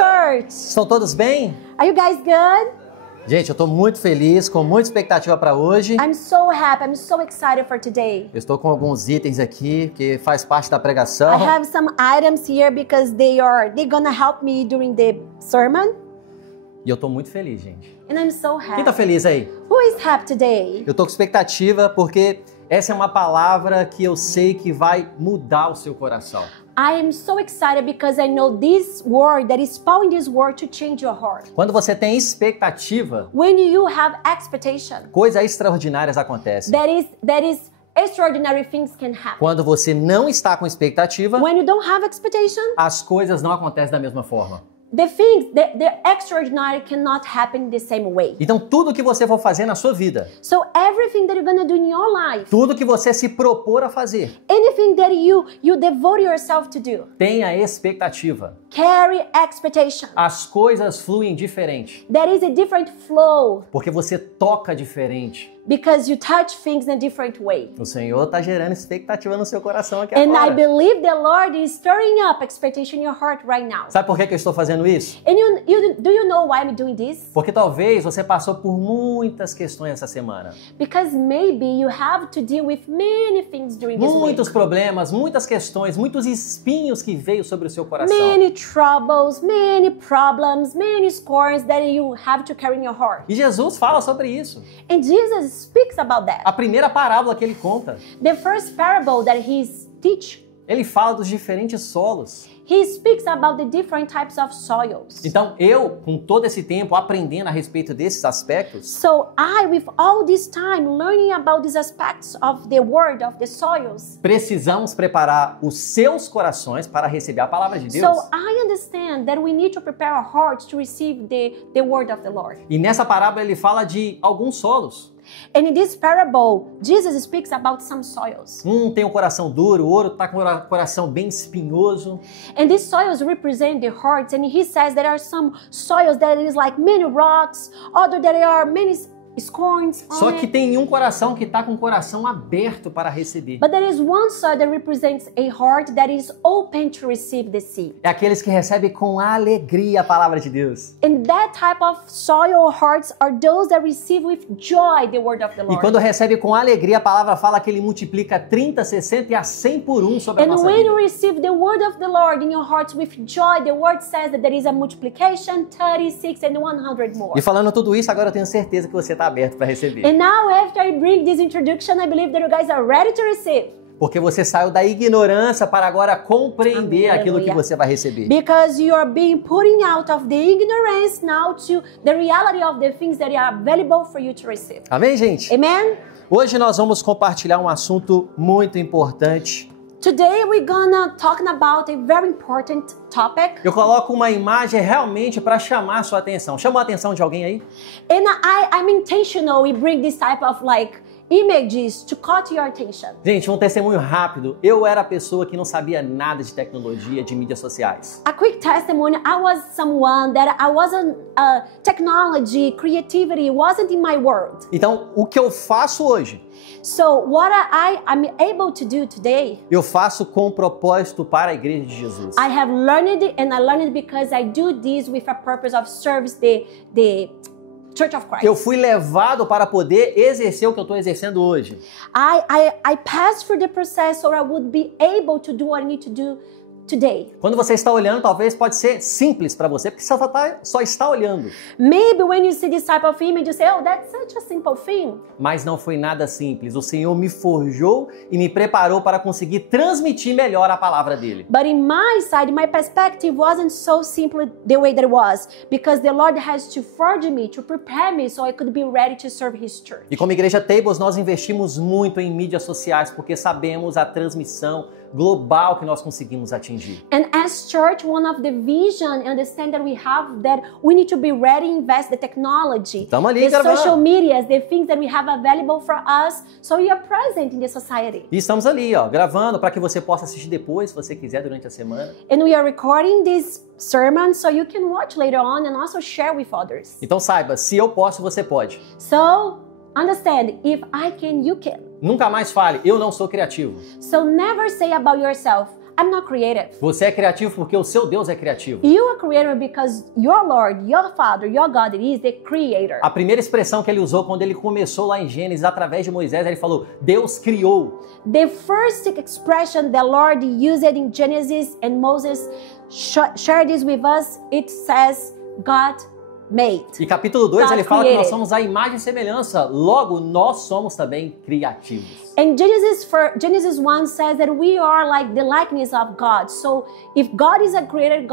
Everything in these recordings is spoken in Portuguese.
Church. Estão todos bem? Are you guys good? Gente, eu estou muito feliz, com muita expectativa para hoje. I'm so happy. I'm so excited for today. Eu estou com alguns itens aqui que faz parte da pregação. I have some items here because they're gonna help me during the sermon. E eu estou muito feliz, gente. And I'm so happy. Quem está feliz aí? Who is happy today? Eu estou com expectativa porque essa é uma palavra que eu sei que vai mudar o seu coração. I am so excited because I know this word that is found in this word to change your heart. Quando você tem expectativa, When you have expectation, coisas extraordinárias acontecem. that is extraordinary things can happen. Quando você não está com expectativa, When you don't have expectation, as coisas não acontecem da mesma forma. the things, the extraordinary cannot happen the same way. Então, tudo que você for fazer na sua vida, So everything that you're gonna do in your life, tudo que você se propor a fazer, anything that you devote yourself to do, tenha expectativa. carry expectation. As coisas fluem diferente, There is a different flow porque você toca diferente. because you touch things in a different way. O Senhor está gerando expectativa no seu coração aqui And I agora. believe the Lord is stirring up expectation in your heart right now. Sabe por que eu estou fazendo isso? And do you know why I'm doing this? Porque talvez você passou por muitas questões essa semana. Because maybe you have to deal with many things during this Muitos week. problemas, muitas questões, muitos espinhos que veio sobre o seu coração. Many troubles, many problems, many scorns that you have to carry in your heart. E Jesus fala sobre isso. And Jesus speaks about that. A primeira parábola que ele conta, The first parable that he teach, ele fala dos diferentes solos. he speaks about the different types of soils. Então eu, com todo esse tempo aprendendo a respeito desses aspectos, So I, with all this time learning about these aspects of the word, of the soils, precisamos preparar os seus corações para receber a palavra de Deus. so I understand that we need to prepare our hearts to receive the word of the Lord. E nessa parábola ele fala de alguns solos. And in this parable, Jesus speaks about some soils. Tem um coração duro, o outro está com o coração bem espinhoso. And these soils represent the hearts, and he says there are some soils that is like many rocks, other that are many scorns on Só que it. tem um coração que está com o coração aberto para receber. But there is one soil that represents a heart that is open to receive the seed. É aqueles que recebem com alegria a palavra de Deus. And that type of soil or hearts are those that receive with joy the word of the E Lord. quando recebe com alegria, a palavra fala que ele multiplica 30, 60 e a 100 por 1 sobre a And nossa when you vida. receive the word of the Lord in your hearts with joy, the word says that there is a multiplication, 30, 60, and 100 more. E falando tudo isso, agora eu tenho certeza que você está aberto para receber. And now, after I bring this introduction, I believe that you guys are ready to receive. Porque você saiu da ignorância para agora compreender Amém, aquilo que aleluia. você vai receber. Because you are being putting out of the ignorance now to the reality of the things that are available for you to receive. Amém, gente? Amen? Hoje nós vamos compartilhar um assunto muito importante. Today we're gonna talk about a very important topic. Eu coloco uma imagem realmente para chamar a sua atenção. Chamou a atenção de alguém aí? And I'm intentional. We bring this type of like images to caught your attention. Gente, um testemunho rápido. Eu era a pessoa que não sabia nada de tecnologia, de mídias sociais. A quick testimony, I was someone that I wasn't, technology, creativity wasn't in my world. Então, o que eu faço hoje? So what I'm able to do today, Eu faço com um propósito para a Igreja de Jesus. I have learned it, and I learned it because I do this with a purpose of service the Church of Christ. Eu fui levado para poder exercer o que eu estou exercendo hoje. I passed through the process so I would be able to do what I need to do today. Quando você está olhando, talvez pode ser simples para você, porque você só está olhando. Maybe when you see this type of image, you say, oh, that's such a simple thing. Mas não foi nada simples. O Senhor me forjou e me preparou para conseguir transmitir melhor a palavra dele. But in my side, my perspective wasn't so simple the way that it was, because the Lord has to forge me, to prepare me so I could be ready to serve His church. E como Igreja Tables, nós investimos muito em mídias sociais, porque sabemos a transmissão global que nós conseguimos atingir. And as church, one of the vision and understand that we have that we need to be ready to invest the technology, Tamo ali, the gravando. social medias, the things that we have available for us, so we are present in the society. E estamos ali, ó, gravando para que você possa assistir depois, se você quiser, durante a semana. And we are recording this sermon so you can watch later on and also share with others. Então saiba, se eu posso, você pode. So understand, if I can, you can. Nunca mais fale, eu não sou criativo. So never say about yourself, I'm not creative. Você é criativo porque o seu Deus é criativo. You are creative because your Lord, your Father, your God is the creator. A primeira expressão que ele usou quando ele começou lá em Gênesis, através de Moisés, ele falou, Deus criou. The first expression the Lord used in Genesis and Moses shared this with us, it says, God made. E capítulo 2 God ele fala que nós created. somos a imagem e semelhança, logo nós somos também criativos. And Genesis 1 says that we are like the likeness of God. So if God is a creative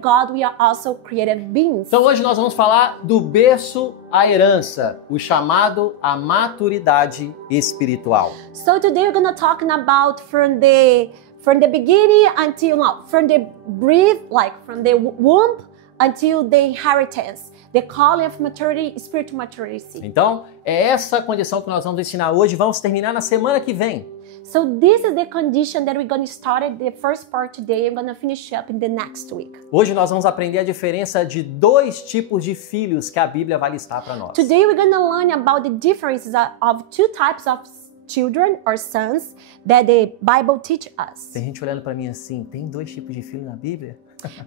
God, we are also creative beings. Então hoje nós vamos falar do berço à herança, o chamado à maturidade espiritual. So today we're going to talk about from the beginning until now, from the breath, like from the womb until the inheritance, the calling of maturity, spiritual maturity. Então, é essa condição que nós vamos ensinar hoje, vamos terminar na semana que vem. So this is the condition that we're going to start at the first part today. I'm going to finish up in the next week. Hoje nós vamos aprender a diferença de dois tipos de filhos que a Bíblia vai listar para nós. Today we're going to learn about the differences of two types of children or sons that the Bible teach us. Tem gente olhando para mim assim, tem dois tipos de filho na Bíblia?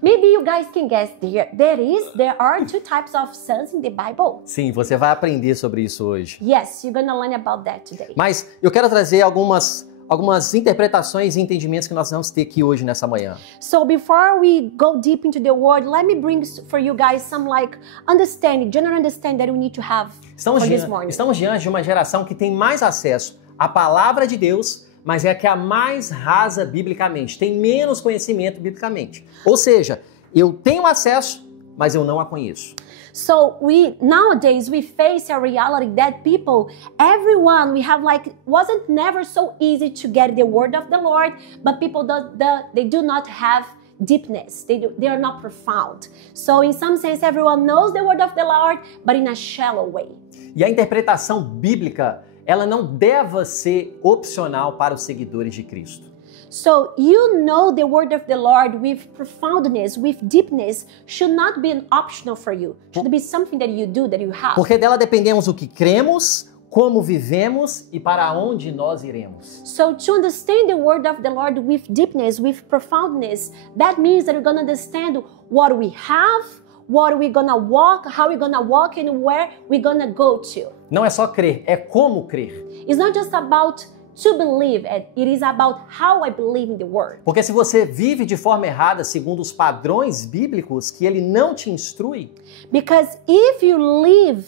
Maybe you guys can guess there are two types of sons in the Bible. Sim, você vai aprender sobre isso hoje. Yes, you're going to learn about that today. Mas eu quero trazer algumas interpretações e entendimentos que nós vamos ter aqui hoje nessa manhã. So before we go deep into the word, let me bring for you guys some general understanding that we need to have for this morning. Estamos diante de uma geração que tem mais acesso à palavra de Deus, mas é a que é a mais rasa biblicamente, tem menos conhecimento biblicamente. Ou seja, eu tenho acesso, mas eu não a conheço. So nowadays we face a reality that everyone wasn't never so easy to get the word of the Lord, but people they do not have deepness. They are not profound. So in some sense everyone knows the word of the Lord, but in a shallow way. E a interpretação bíblica, ela não deve ser opcional para os seguidores de Cristo. So you know the word of the Lord with profoundness, with deepness, should not be an optional for you. Should be something that you do, that you have. Porque dela dependemos o que cremos, como vivemos e para onde nós iremos. So to understand the word of the Lord with deepness, with profoundness, that means that we're going to understand what we have, what we're gonna walk, how we're gonna walk, and where we're gonna go to. Não é só crer, é como crer. It's not just about to believe, it is about how I believe in the word. Porque se você vive de forma errada, segundo os padrões bíblicos que ele não te instrui, Because if you live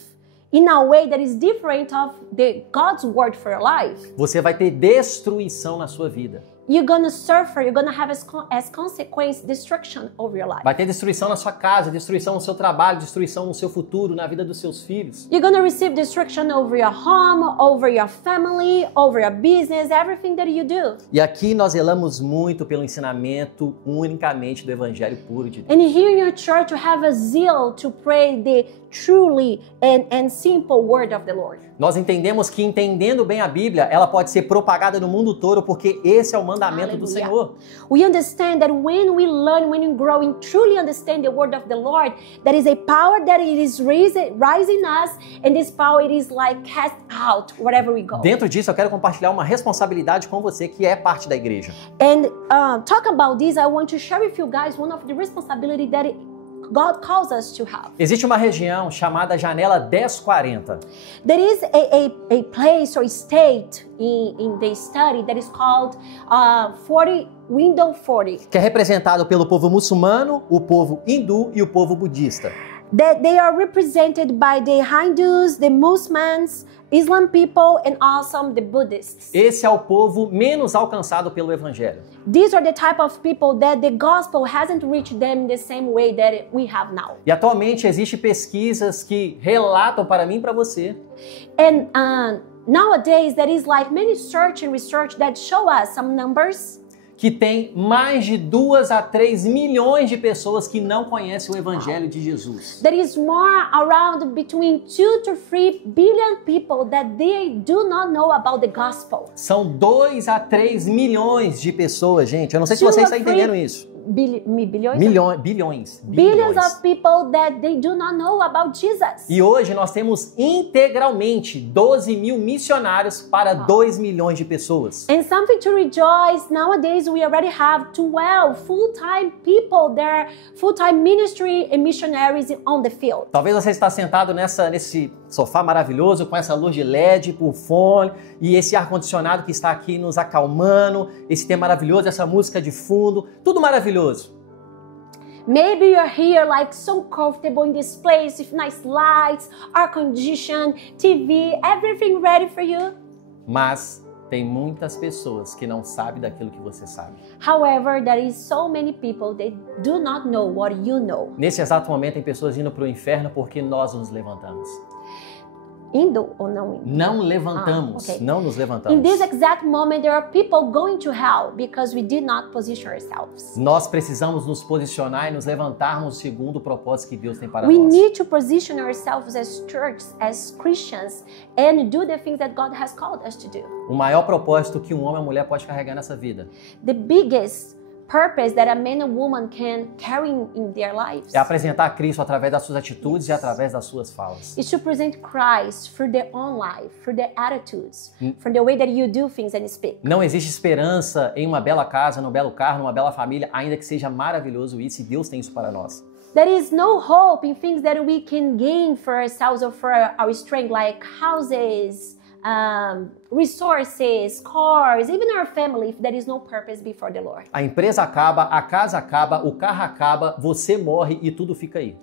in a way that is different of God's word for your life, você vai ter destruição na sua vida. you're gonna suffer, you're gonna have as consequence destruction over your life. Vai ter destruição na sua casa, destruição no seu trabalho, destruição no seu futuro, na vida dos seus filhos. You're gonna receive destruction over your home, over your family, over your business, everything that you do. E aqui nós zelamos muito pelo ensinamento unicamente do Evangelho puro de Deus. And here in your church you have a zeal to pray the truly and simple word of the Lord. Nós entendemos que entendendo bem a Bíblia, ela pode ser propagada no mundo todo, porque esse é o mandamento do Senhor. We understand that when we learn, when we grow and truly understand the word of the Lord, there is a power that it is rising us, and this power it is like cast out wherever we go. Dentro disso, eu quero compartilhar uma responsabilidade com você que é parte da igreja. And talk about this, I want to share with you guys one of the responsibility that God calls us to have. Existe uma região chamada Janela 1040. There is a place or state in the study that is called Window 40. Que é representado pelo povo muçulmano, o povo hindu e o povo budista. That they are represented by the Hindus, the Muslims, Islam people, and also the Buddhists. Esse é o povo menos alcançado pelo Evangelho. These are the type of people that the gospel hasn't reached them in the same way that we have now. E atualmente existem pesquisas que relatam para mim e para você And nowadays there is like many research that show us some numbers. que tem mais de 2 a 3 milhões de pessoas que não conhecem o Evangelho de Jesus. There is more around between 2 to 3 billion people that they do not know about the gospel. São 2 a 3 milhões de pessoas, gente. Eu não sei se você está entendendo isso. bilhões? Bilhões. Billions of people that they do not know about Jesus. E hoje nós temos integralmente 12 mil missionários para 2 milhões de pessoas. And something to rejoice, nowadays we already have 12 full-time people there, full-time ministry and missionaries on the field. Talvez você está sentado nesse sofá maravilhoso com essa luz de LED por fone e esse ar-condicionado que está aqui nos acalmando, esse tema maravilhoso, essa música de fundo, tudo maravilhoso. Maybe you're here like so comfortable in this place with nice lights, air condition, TV, everything ready for you. Mas tem muitas pessoas que não sabem daquilo que você sabe. However, there is so many people that do not know what you know. Nesse exato momento tem pessoas indo para o inferno porque nós nos levantamos. Indo ou não indo? Não levantamos, okay. Não nos levantamos. In this exact moment, there are people going to hell because we did not position ourselves. Nós precisamos nos posicionar e nos levantarmos segundo o propósito que Deus tem para We nós. need to position ourselves as church, as Christians, and do the things that God has called us to do. O maior propósito que um homem ou uma mulher pode carregar nessa vida The biggest purpose that a man and woman can carry in their lives é apresentar Cristo através das suas atitudes e através das suas falas. is to present Christ through their own life, through their attitudes, from the way that you do things and speak. Não existe esperança em uma bela casa, num belo carro, numa bela família, ainda que seja maravilhoso isso, e Deus tem isso para nós. There is no hope in things that we can gain for ourselves or for our strength, like houses, resources, cars, even our family, if there is no purpose before the Lord. A empresa acaba, a casa acaba, o carro acaba, você morre e tudo fica aí.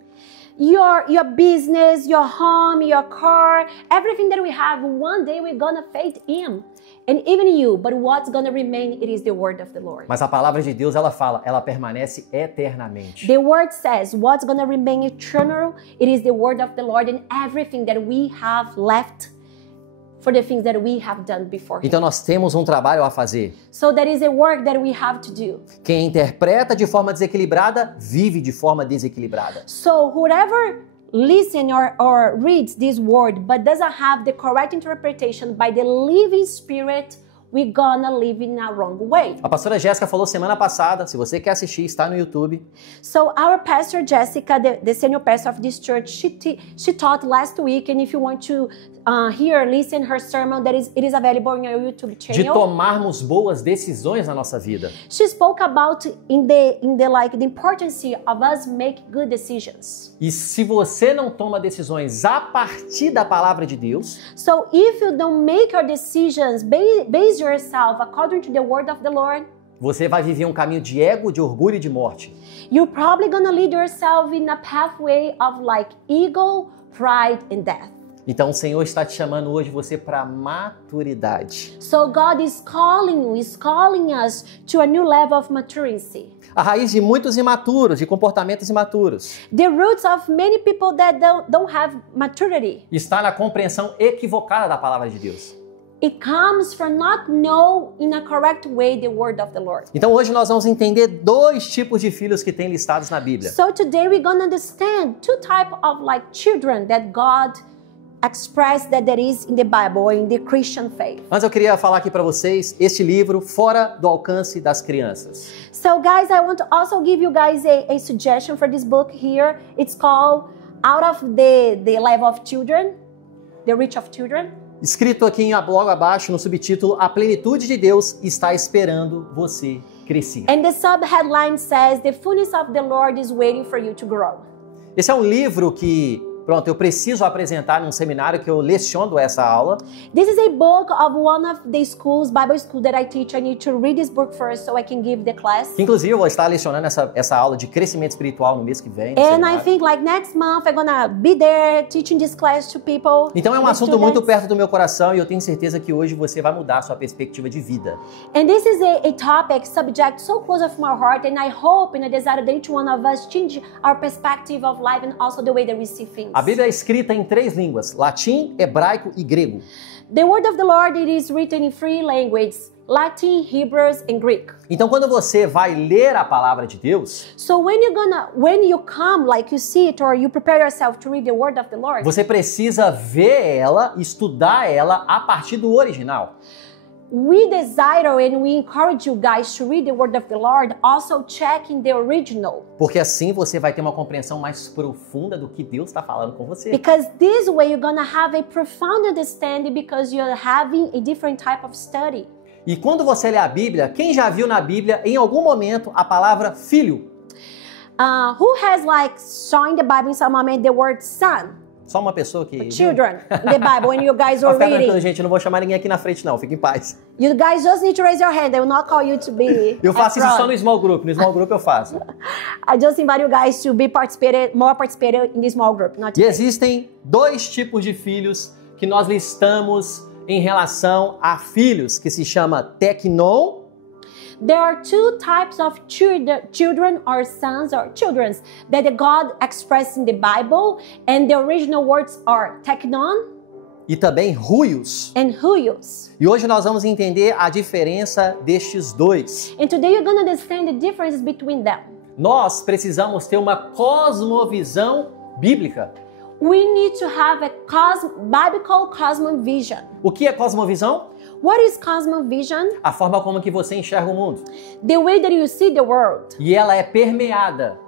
Your business, your home, your car, everything that we have, one day we're gonna fade in. And even you, but what's gonna remain, it is the word of the Lord. Mas a palavra de Deus, ela fala, ela permanece eternamente. The word says, what's gonna remain eternal, it is the word of the Lord, and everything that we have left for the things that we have done before. Então nós temos um trabalho a fazer. So that is a work that we have to do. Quem interpreta de forma desequilibrada, vive de forma desequilibrada. So whoever listen or reads this word but doesn't have the correct interpretation by the living spirit, we're gonna live in a wrong way. A pastora Jéssica falou semana passada, se você quer assistir, está no YouTube. So our pastor Jessica, the senior pastor of this church, she taught last week, and if you want to hear, listen her sermon, it is available on your YouTube De channel. tomarmos boas decisões na nossa vida. She spoke about in the importance of us make good decisions. E se você não toma decisões a partir da palavra de Deus, So if you don't make your decisions, base yourself according to the word of the Lord, você vai viver um caminho de ego, de orgulho e de morte. you're probably gonna lead yourself in a pathway of like ego, pride, and death. Então o Senhor está te chamando hoje você para maturidade. So God is calling us to a new level of maturity. A raiz de muitos imaturos, de comportamentos imaturos, The roots of many people that don't have maturity, está na compreensão equivocada da palavra de Deus. it comes from not know in a correct way the word of the Lord. Então hoje nós vamos entender dois tipos de filhos que tem listados na Bíblia. So today we're gonna understand two types of like children that God expressed that there is in the Bible or in the Christian faith. Mas eu queria falar aqui para vocês este livro Fora do Alcance das Crianças. So guys, I want to also give you guys a suggestion for this book here. It's called Out of the Level of Children, The Reach of Children. Escrito aqui logo abaixo no subtítulo A Plenitude de Deus está esperando você crescer. And the subheadline says, The fullness of the Lord is waiting for you to grow. Esse é um livro que, pronto, eu preciso apresentar num seminário que eu leciono essa aula. This is a book of one of the schools, Bible school that I teach. I need to read this book first so I can give the class. Que, inclusive, eu vou estar lecionando essa aula de crescimento espiritual no mês que vem. no And I seminário. think like next month I'm gonna be there teaching this class to people. Então é um the assunto muito students. perto do meu coração e eu tenho certeza que hoje você vai mudar a sua perspectiva de vida. And this is a topic, subject so close to my heart, and I hope and I desire that each one of us change our perspective of life and also the way that we see things. A Bíblia é escrita em 3 línguas, latim, hebraico e grego. The word of the Lord, it is written in 3 languages, Latin, Hebrews, and Greek. Então quando você vai ler a palavra de Deus, So when you come, like you see it or you prepare yourself to read the word of the Lord, você precisa ver ela, estudar ela a partir do original. we desire and we encourage you guys to read the word of the Lord, also checking the original. Porque assim você vai ter uma compreensão mais profunda do que Deus está falando com você. Because this way you're gonna have a profound understanding because you're having a different type of study. E quando você lê a Bíblia, quem já viu na Bíblia, em algum momento, a palavra filho? Who has like saw in the Bible in some moment the word son? Só uma pessoa que... Children in the Bible when you guys were Fica tranquilo, reading. gente, eu não vou chamar ninguém aqui na frente não, fique em paz. You guys just need to raise your hand. I will not call you to be. Eu faço at isso só front. no small group, no small group eu faço. I just invite you guys to be more participated in the small group. Not E today. existem dois tipos de filhos que nós listamos em relação a filhos, que se chama teknon. There are two types of children or sons or children that God expressed in the Bible, and the original words are teknon E também ruios. and huios. E hoje nós vamos entender a diferença destes dois. And today you're going to understand the differences between them. Nós precisamos ter uma cosmovisão bíblica. We need to have a biblical cosmovision. O que é cosmovisão? What is cosmovision? A forma como que você enxerga o mundo. The way that you see the world. E ela é permeada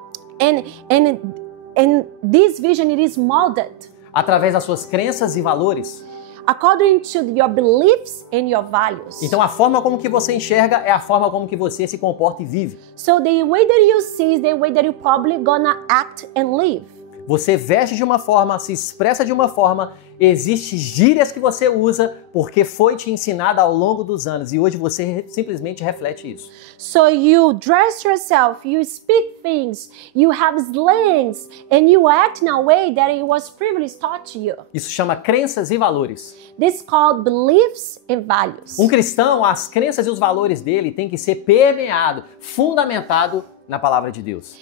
And this vision, it is molded através das suas crenças e valores. according to your beliefs and your values. Então a forma como que você enxerga é a forma como que você se comporta e vive. So the way that you see is the way that you probably gonna act and live. Você veste de uma forma, se expressa de uma forma, existem gírias que você usa porque foi te ensinada ao longo dos anos e hoje você simplesmente reflete isso. So you dress yourself, you speak things, you have slangs, and you act in a way that it was previously taught to you. Isso chama crenças e valores. This is called beliefs and values. Um cristão, as crenças e os valores dele têm que ser permeado, fundamentado na palavra de Deus.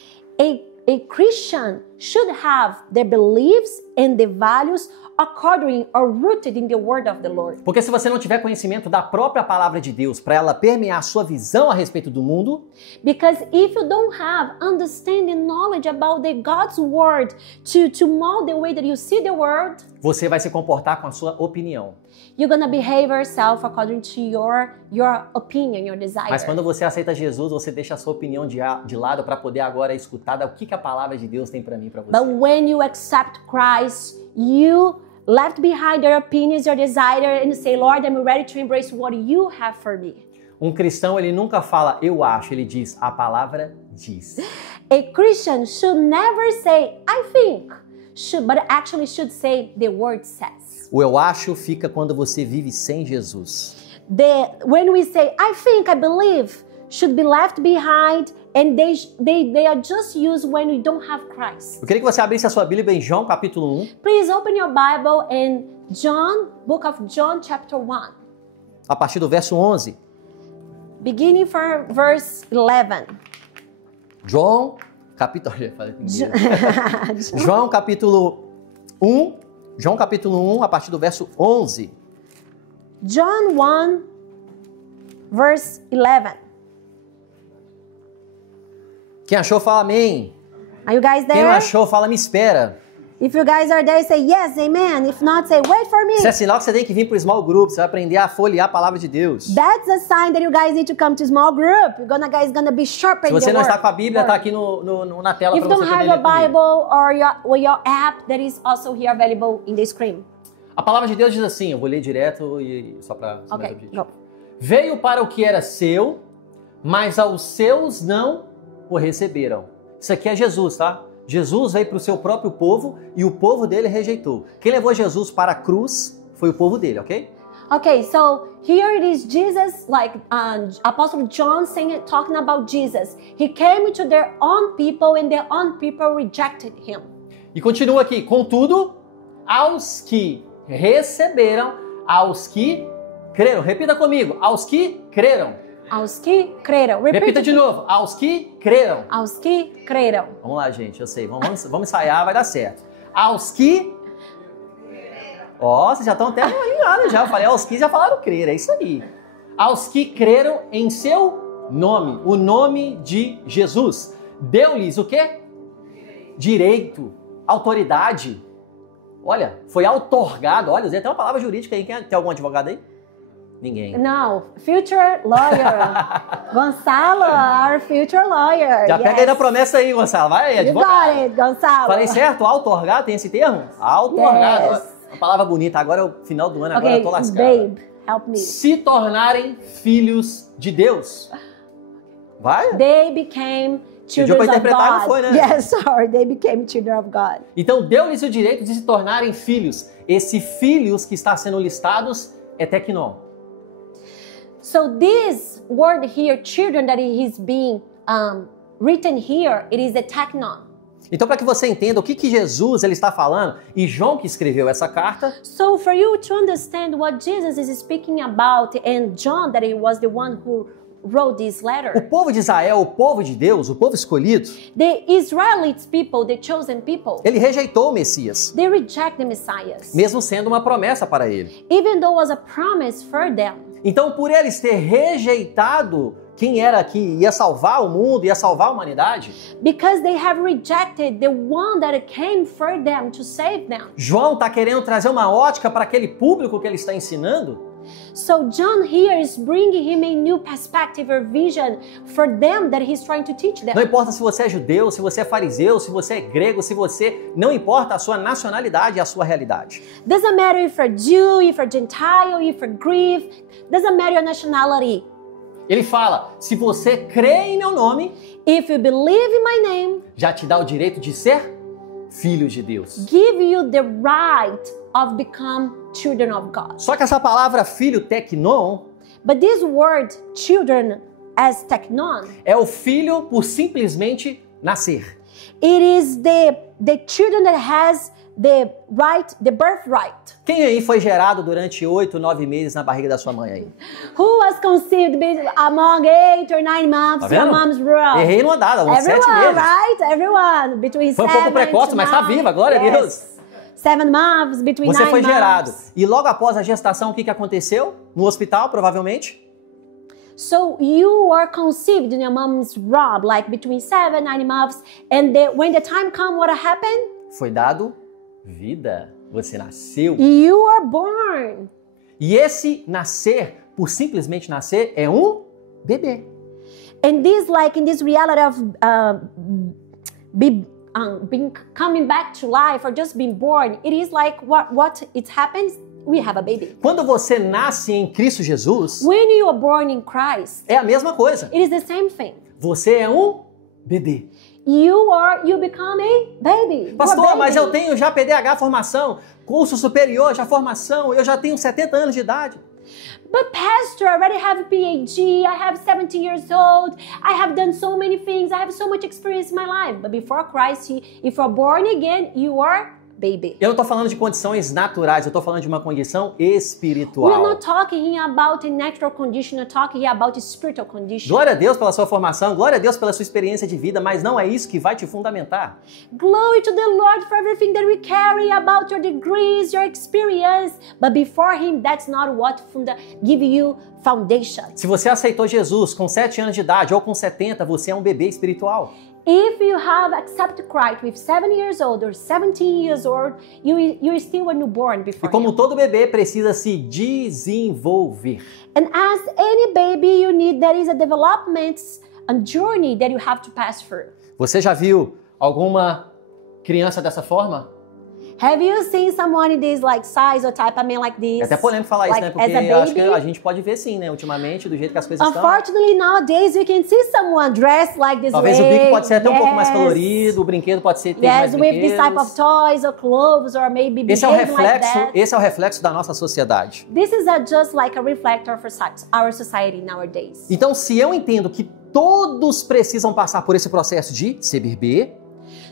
A Christian should have their beliefs and the values according or rooted in the word of the Lord. Porque se você não tiver conhecimento da própria palavra de Deus para ela permear a sua visão a respeito do mundo, Because if you don't have understanding knowledge about the God's word to mold the way that you see the world, você vai se comportar com a sua opinião. you're gonna behave yourself according to your opinion, your desire. Mas quando você aceita Jesus, você deixa a sua opinião de lado para poder agora escutar o que a palavra de Deus tem para mim e para você. But when you accept Christ, you left behind your opinions, your desire, and you say, Lord, I'm ready to embrace what you have for me. Um cristão, ele nunca fala, eu acho, ele diz, a palavra diz. A Christian should never say, I think, but actually should say, the word says. O eu acho fica quando você vive sem Jesus. When we say, I think, I believe, should be left behind, and they are just used when we don't have Christ. Eu queria que você abrisse a sua Bíblia em João capítulo 1, Please open your Bible in book of John chapter 1, a partir do verso 11. beginning from verse 11. João capítulo... João capítulo 1, a partir do verso 11. John 1, verse 11. Quem achou, fala amém. Are you guys Quem não there? achou, fala me espera. If you guys are there, say yes, amen. If not, say wait for me. Isso é sinal que você tem que vir para o small group, você vai aprender a folhear a palavra de Deus. That's a sign that you guys need to come to small group. You're guys gonna be sharp in Se você the não está word. com a Bíblia, está aqui na tela If para you você don't poder have ler a comigo. Bible or your app, that is also here available in the screen. A palavra de Deus diz assim, eu vou ler direto e só para ser mais Okay, objetivo. go. Veio para o que era seu, mas aos seus não o receberam. Isso aqui é Jesus, tá? Jesus veio para o seu próprio povo e o povo dele rejeitou. Quem levou Jesus para a cruz foi o povo dele, ok? Okay, so here it is Jesus, like Apostle John talking about Jesus. He came to their own people and their own people rejected him. E continua aqui, contudo, aos que receberam, aos que creram. Repita comigo, aos que creram. Aos que creram. Repita de novo, aos que creram. Aos que creram. Vamos lá, gente, eu sei. Vamos ensaiar, vai dar certo. Aos que... Ó, vocês já estão até alinhados já. Eu falei, aos que já falaram crer, é isso aí. Aos que creram em seu nome, o nome de Jesus. Deu-lhes o quê? Direito, autoridade. Olha, foi outorgado. Olha, usei até uma palavra jurídica aí. Tem algum advogado aí? Ninguém. No, future lawyer. Gonçalo, our future lawyer. Já pega aí na promessa aí, Gonçalo. Vai aí, You advogado. got it, Gonçalo. Falei certo? Outorgar, tem esse termo? Outorgar. Yes. Uma palavra bonita. Agora é o final do ano, agora Okay, eu tô lascado. babe, help me. Se tornarem filhos de Deus. Vai? They became Pediu children pra of interpretar, não God. foi, né? Yes, sorry, they became children of God. Então deu-lhes o direito de se tornarem filhos. Esse filhos que está sendo listados é teknon. So this word here, children, that is being written here, it is a teknon. Então, para que você entenda o que Jesus ele está falando, e João que escreveu essa carta, So for you to understand what Jesus is speaking about, and John, that he was the one who wrote this o letter, povo de Israel, o povo de Deus, o povo escolhido, the Israelites people, the chosen people, ele rejeitou o Messias, they reject the Messiah, mesmo sendo uma promessa para ele. even though it was a promise for them. Então, por eles ter rejeitado quem era que ia salvar o mundo, ia salvar a humanidade, Because they have rejected the one that came for them to save them. João está querendo trazer uma ótica para aquele público que ele está ensinando. So John here is bringing him a new perspective or vision for them that he's trying to teach them. Não importa se você é judeu, se você é fariseu, se você é grego, se você... Não importa a sua nacionalidade e a sua realidade. Doesn't matter if you're Jew, if you're Gentile, if you're Greek. Doesn't matter your nationality. Ele fala, se você crê em meu nome, If you believe in my name, já te dá o direito de ser filho de Deus. give you the right of become children of God. Só que essa palavra filho, teknon, But this word, children, as teknon, é o filho por simplesmente nascer. it is the children that has the right, the birthright. Quem aí foi gerado durante 8, 9 meses na barriga da sua mãe aí? Who was conceived among 8 or 9 months? Tá vendo? Your mom's womb. Errei numa dada, uns 7 Everyone, meses. right? Everyone. Between Foi um 7 pouco precoce, mas tá viva, glória a Deus. 7 months, between Você 9 foi gerado. months. E logo após a gestação, o que aconteceu? No hospital, provavelmente? So you were conceived in your mom's womb, like between 7 and 9 months. And when the time come, what happened? Foi dado vida. Você nasceu. You are born. E esse nascer, por simplesmente nascer, é um bebê. And this, like in this reality of being coming back to life or just being born, it is like what it happens. We have a baby. Quando você nasce em Cristo Jesus, When you are born in Christ, é a mesma coisa. it is the same thing. Você é um bebê. You become a baby. Pastor, You're a mas baby. eu tenho já PDH formação, curso superior já formação, eu já tenho 70 anos de idade. But pastor, I already have a PhD, I have 70 years old, I have done so many things, I have so much experience in my life. But before Christ, if you're born again, you are baby. Eu não estou falando de condições naturais, eu estou falando de uma condição We are espiritual. not talking here about a natural condition, we're talking here about a spiritual condition. Glória a Deus pela sua formação, glória a Deus pela sua experiência de vida, mas não é isso que vai te fundamentar. Glory to the Lord for everything that we carry about your degrees, your experience. But before Him, that's not what give you foundation. Se você aceitou Jesus com 7 anos de idade ou com 70, você é um bebê espiritual. If you have accepted Christ with 7 years old or 17 years old, you're still a newborn E before como Him. todo bebê precisa se desenvolver. And as any baby, you need, there is a development and journey that you have to pass through. Você já viu alguma criança dessa forma? Have you seen someone in this like size or type? I mean, like this. É até polêmico falar isso, like, né? Porque as a eu acho que baby? a gente pode ver sim, né? Ultimamente, do jeito que as coisas estão. Unfortunately, nowadays we can see someone dressed like this Talvez way. o bico pode ser até um pouco mais Yes. colorido, o brinquedo pode ser ter mais Yes, with this type of brinquedos. toys or clothes or maybe Esse é o behaving like reflexo, that. esse é o reflexo da nossa sociedade. This is just like a reflector for our society nowadays. Então, se eu entendo que todos precisam passar por esse processo de ser bebê,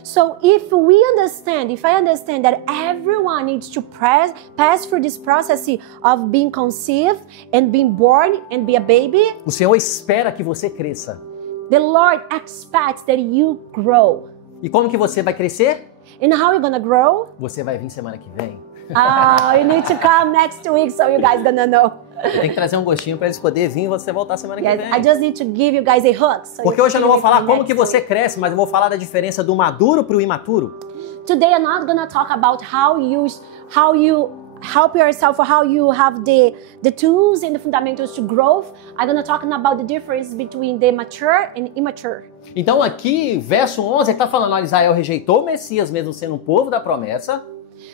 So if I understand that everyone needs to pass through this process of being conceived and being born and be a baby, o Senhor espera que você cresça. the Lord expects that you grow. E como que você vai crescer? And how are you gonna grow? Você vai vir semana que vem. You need to come next week so you guys gonna know. Tem que trazer um gostinho para eles poderem vir e você voltar semana que Yes, vem. I just need to give you guys a hook. So Porque you hoje eu não can vou falar be como next que você week. cresce, mas eu vou falar da diferença do maduro para o imaturo. Today I'm not gonna talk about how you help yourself for how you have the tools and the fundamentals to growth, I'm going to talk about the difference between the mature and immature. Então aqui, verso 11, ele está falando, olha, Israel rejeitou o Messias mesmo sendo um povo da promessa.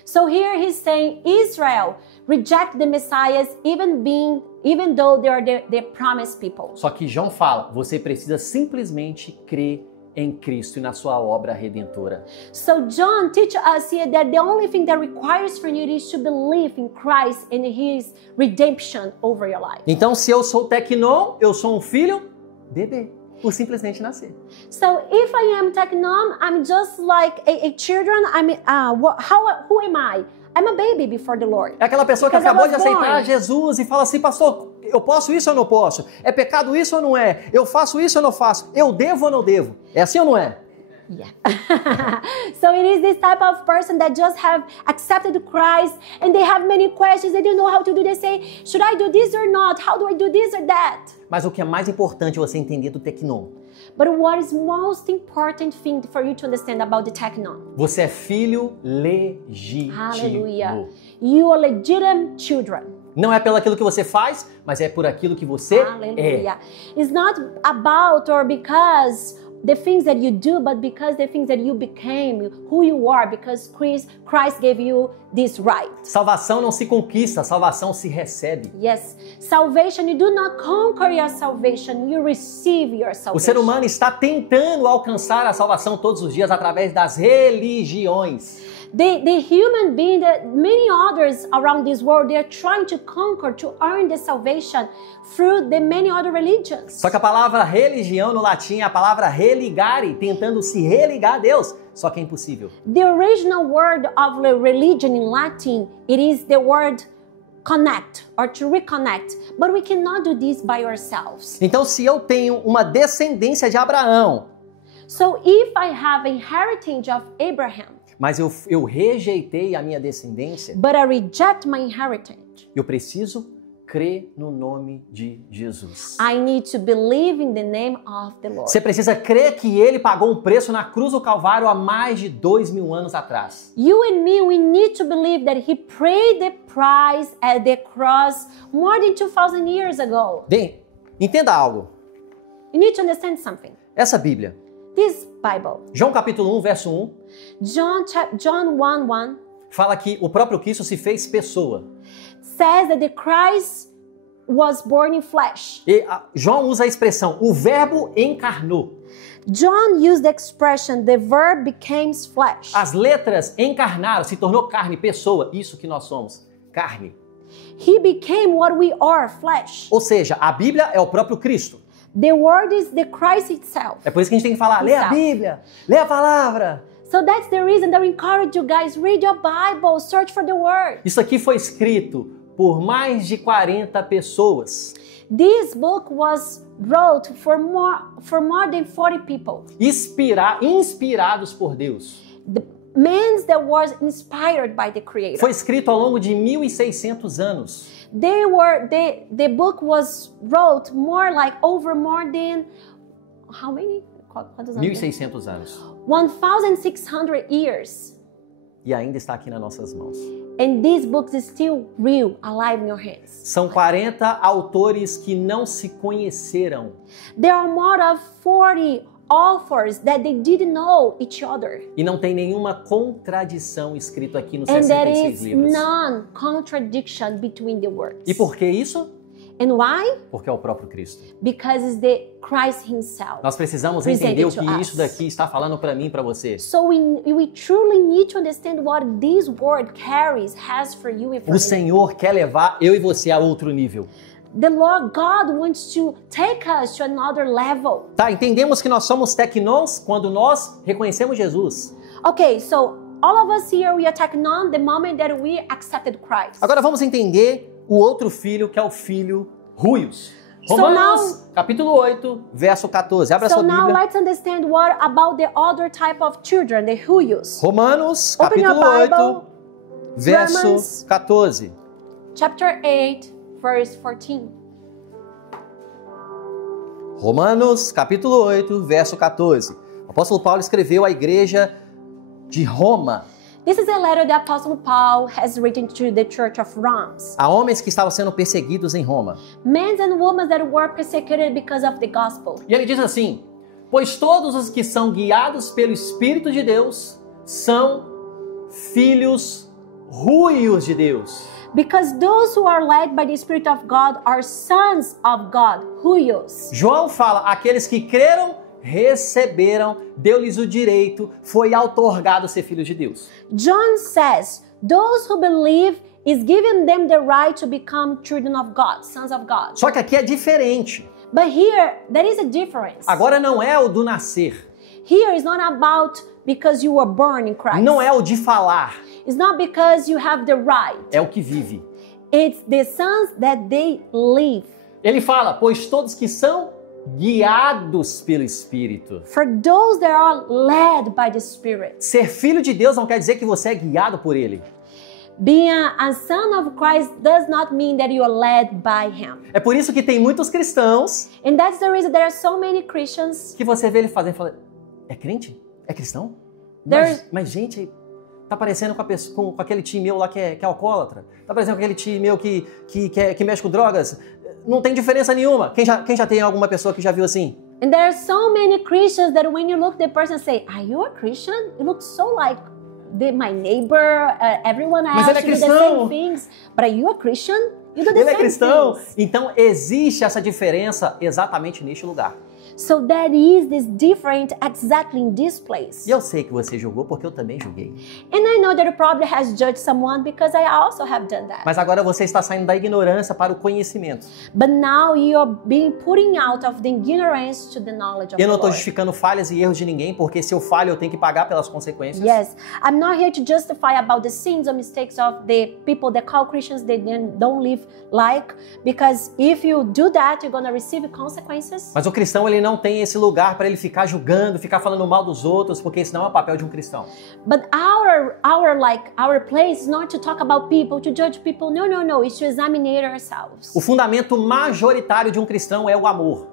So here he's saying Israel reject the Messiahs even though they are the promised people. Só que João fala, você precisa simplesmente crer em Cristo e na sua obra redentora. So John teaches us here that the only thing that requires for you is to believe in Christ and his redemption over your life. Então, se eu sou teknon, eu sou um filho bebê, por simplesmente nascer. So if I am teknon, I'm just like a children. Who am I? I'm a baby before the Lord. É aquela pessoa que Because I acabou de was aceitar born. Jesus e fala assim, pastor, eu posso isso ou não posso? É pecado isso ou não é? Eu faço isso ou não faço? Eu devo ou não devo? É assim ou não é? Yeah. So it is this type of person that just have accepted Christ and they have many questions. They don't know how to do. They say, should I do this or not? How do I do this or that? Mas o que é mais importante é você entender do teknon. But what is most important thing for you to understand about the teknon? Você é filho legítimo. Hallelujah. You are legitimate children. Não é pelo aquilo que você faz, mas é por aquilo que você Hallelujah. It's not about or because the things that you do, but because the things that you became, who you are, because Christ gave you this right. Salvação não se conquista, salvação se recebe. Yes, salvation, you do not conquer your salvation, you receive your salvation. O ser humano está tentando alcançar a salvação todos os dias através das religiões. The human being, many others around this world, they are trying to conquer, to earn the salvation through the many other religions. Só que a palavra religião no latim é a palavra religare, tentando se religar a Deus. Só que é impossível. The original word of religion in Latin, it is the word connect or to reconnect, but we cannot do this by ourselves. Então, se eu tenho uma descendência de Abraão, So if I have a heritage of Abraham, mas eu rejeitei a minha descendência, but I reject my inheritance, eu preciso crer no nome de Jesus. I need to believe in the name of the Lord. Você precisa crer que ele pagou um preço na cruz do Calvário há mais de 2000 anos atrás. You and me, we need to believe that he paid the price at the cross more than 2,000 years ago. Bem, entenda algo. You need to understand something. Essa Bíblia, This Bible, João capítulo 1, verso 1, John 1:1 fala que o próprio Cristo se fez pessoa. says that the Christ was born in flesh. E João usa a expressão, o verbo encarnou. John used the expression, the verb became flesh. As letras encarnaram, se tornou carne, pessoa, isso que nós somos, carne. He became what we are, flesh. Ou seja, a Bíblia é o próprio Cristo. The word is the Christ itself. É por isso que a gente tem que falar, lê a Bíblia, lê a palavra. So that's the reason that we encourage you guys, read your Bible, search for the word. Isso aqui foi escrito por mais de 40 pessoas. This book was wrote for more than 40 people. Inspirados por Deus. The men that was inspired by the Creator. Foi escrito ao longo de 1600 anos. The book was wrote more than how many? Quantos anos? 1600 anos. 1,600 years. E ainda está aqui nas nossas mãos. And this book is still real, alive in your hands. São 40 autores que não se conheceram. There are more of 40 authors that they didn't know each other. E não tem nenhuma contradição escrito aqui nos And there 66 is livros. none contradiction between the words. E por que isso? And why? Porque é o próprio Cristo. Because it's the Christ himself. Nós precisamos Presented entender o to que us. isso daqui está falando para mim e para você. So we truly need to understand what this word carries, has for you and for O me. Senhor quer levar eu e você a outro nível. The Lord God wants to take us to another level. Tá, entendemos que nós somos teknons quando nós reconhecemos Jesus. Okay, so all of us here, we are teknon the moment that we accepted Christ. Agora vamos entender o outro filho, que é o filho Ruios. Romanos, capítulo 8, verso 14. Abra So sua now Bíblia. let's understand what about the other type of children, the Huyos. Romanos, Open your capítulo 8, Bible, verso Romans. 14. Chapter 8, verse 14. Romanos, capítulo 8, verso 14. O apóstolo Paulo escreveu à igreja de Roma. This is a letter the Apostle Paul has written to the Church of Rome. A homens que estavam sendo perseguidos em Roma. Men and women that were persecuted because of the gospel. E ele diz assim: pois todos os que são guiados pelo Espírito de Deus são filhos ruios de Deus. Because those who are led by the Spirit of God are sons of God, huios. João fala: aqueles que creram, receberam, deu-lhes o direito, foi outorgado ser filhos de Deus. John says, those who believe is given them the right to become children of God, sons of God. Só que aqui é diferente. But here, there is a difference. Agora não é o do nascer. Here is not about because you were born in Christ. Não é o de falar. It's not because you have the right. É o que vive. It's the sons that they live. Ele fala: pois todos que são guiados pelo Espírito. For those that are led by the Spirit. Ser filho de Deus não quer dizer que você é guiado por Ele. Being a son of Christ does not mean that you are led by Him. É por isso que tem muitos cristãos And that's the reason there are so many Christians. que você vê ele fazendo e fala: é crente? É cristão? Mas gente, tá parecendo com aquele tio meu lá que é alcoólatra. Tá parecendo com aquele tio meu que mexe com drogas. Não tem diferença nenhuma. Quem já tem alguma pessoa que já viu assim? And there are so many Christians that when you look at the person and say, are you a Christian? You look so like my neighbor, everyone else, ele é you do the cristão. same things. But are you a Christian? You do the Ele é same cristão. things. Então existe essa diferença exatamente neste lugar. So that is this different exactly in this place. E eu sei que você julgou porque eu também julguei. And I know that you probably has judged someone because I also have done that. Mas agora você está saindo da ignorância para o conhecimento. But now you're being putting out of the ignorance to the knowledge of Eu não the estou Lord. justificando falhas e erros de ninguém, porque se eu falho eu tenho que pagar pelas consequências. Yes, I'm not here to justify about the sins or mistakes of the people that call Christians they don't live like, because if you do that, you're gonna receive consequences. Mas o cristão ele não tem esse lugar para ele ficar julgando, ficar falando mal dos outros, porque esse não é o papel de um cristão. But our place is not to talk about people, to judge people. No, it's to examine ourselves. O fundamento majoritário de um cristão é o amor.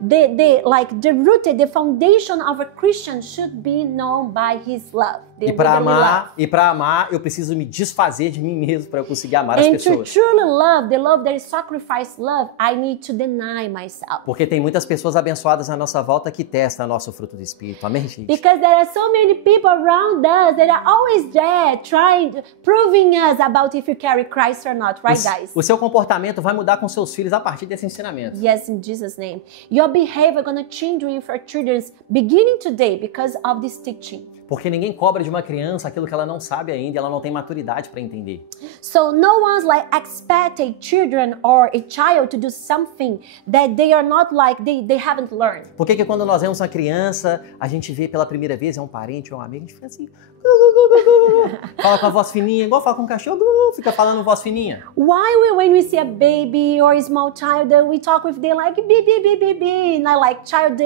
The foundation of a Christian should be known by his love. E para amar, eu preciso me desfazer de mim mesmo para eu conseguir amar as And pessoas. to truly love, the love that is sacrifice love, I need to deny myself. Porque tem muitas pessoas abençoadas à nossa volta que testam nosso fruto do Espírito. Amém, gente? Because there are so many people around us that are always there proving us about if you carry Christ or not, right, guys? O seu comportamento vai mudar com seus filhos a partir desse ensinamento. Yes, in Jesus' name. Your behavior is going to change with your children beginning today because of this teaching. Porque ninguém cobra de uma criança aquilo que ela não sabe ainda, ela não tem maturidade para entender. So no one's expect a children or a child to do something that they are not they haven't learned. Por que quando nós vemos uma criança, a gente vê pela primeira vez, é um parente, é um amigo, a gente fica assim, fala com a voz fininha, igual fala com um cachorro, fica falando voz fininha. Why when we see a baby or a small child, we talk with them like bi, not like child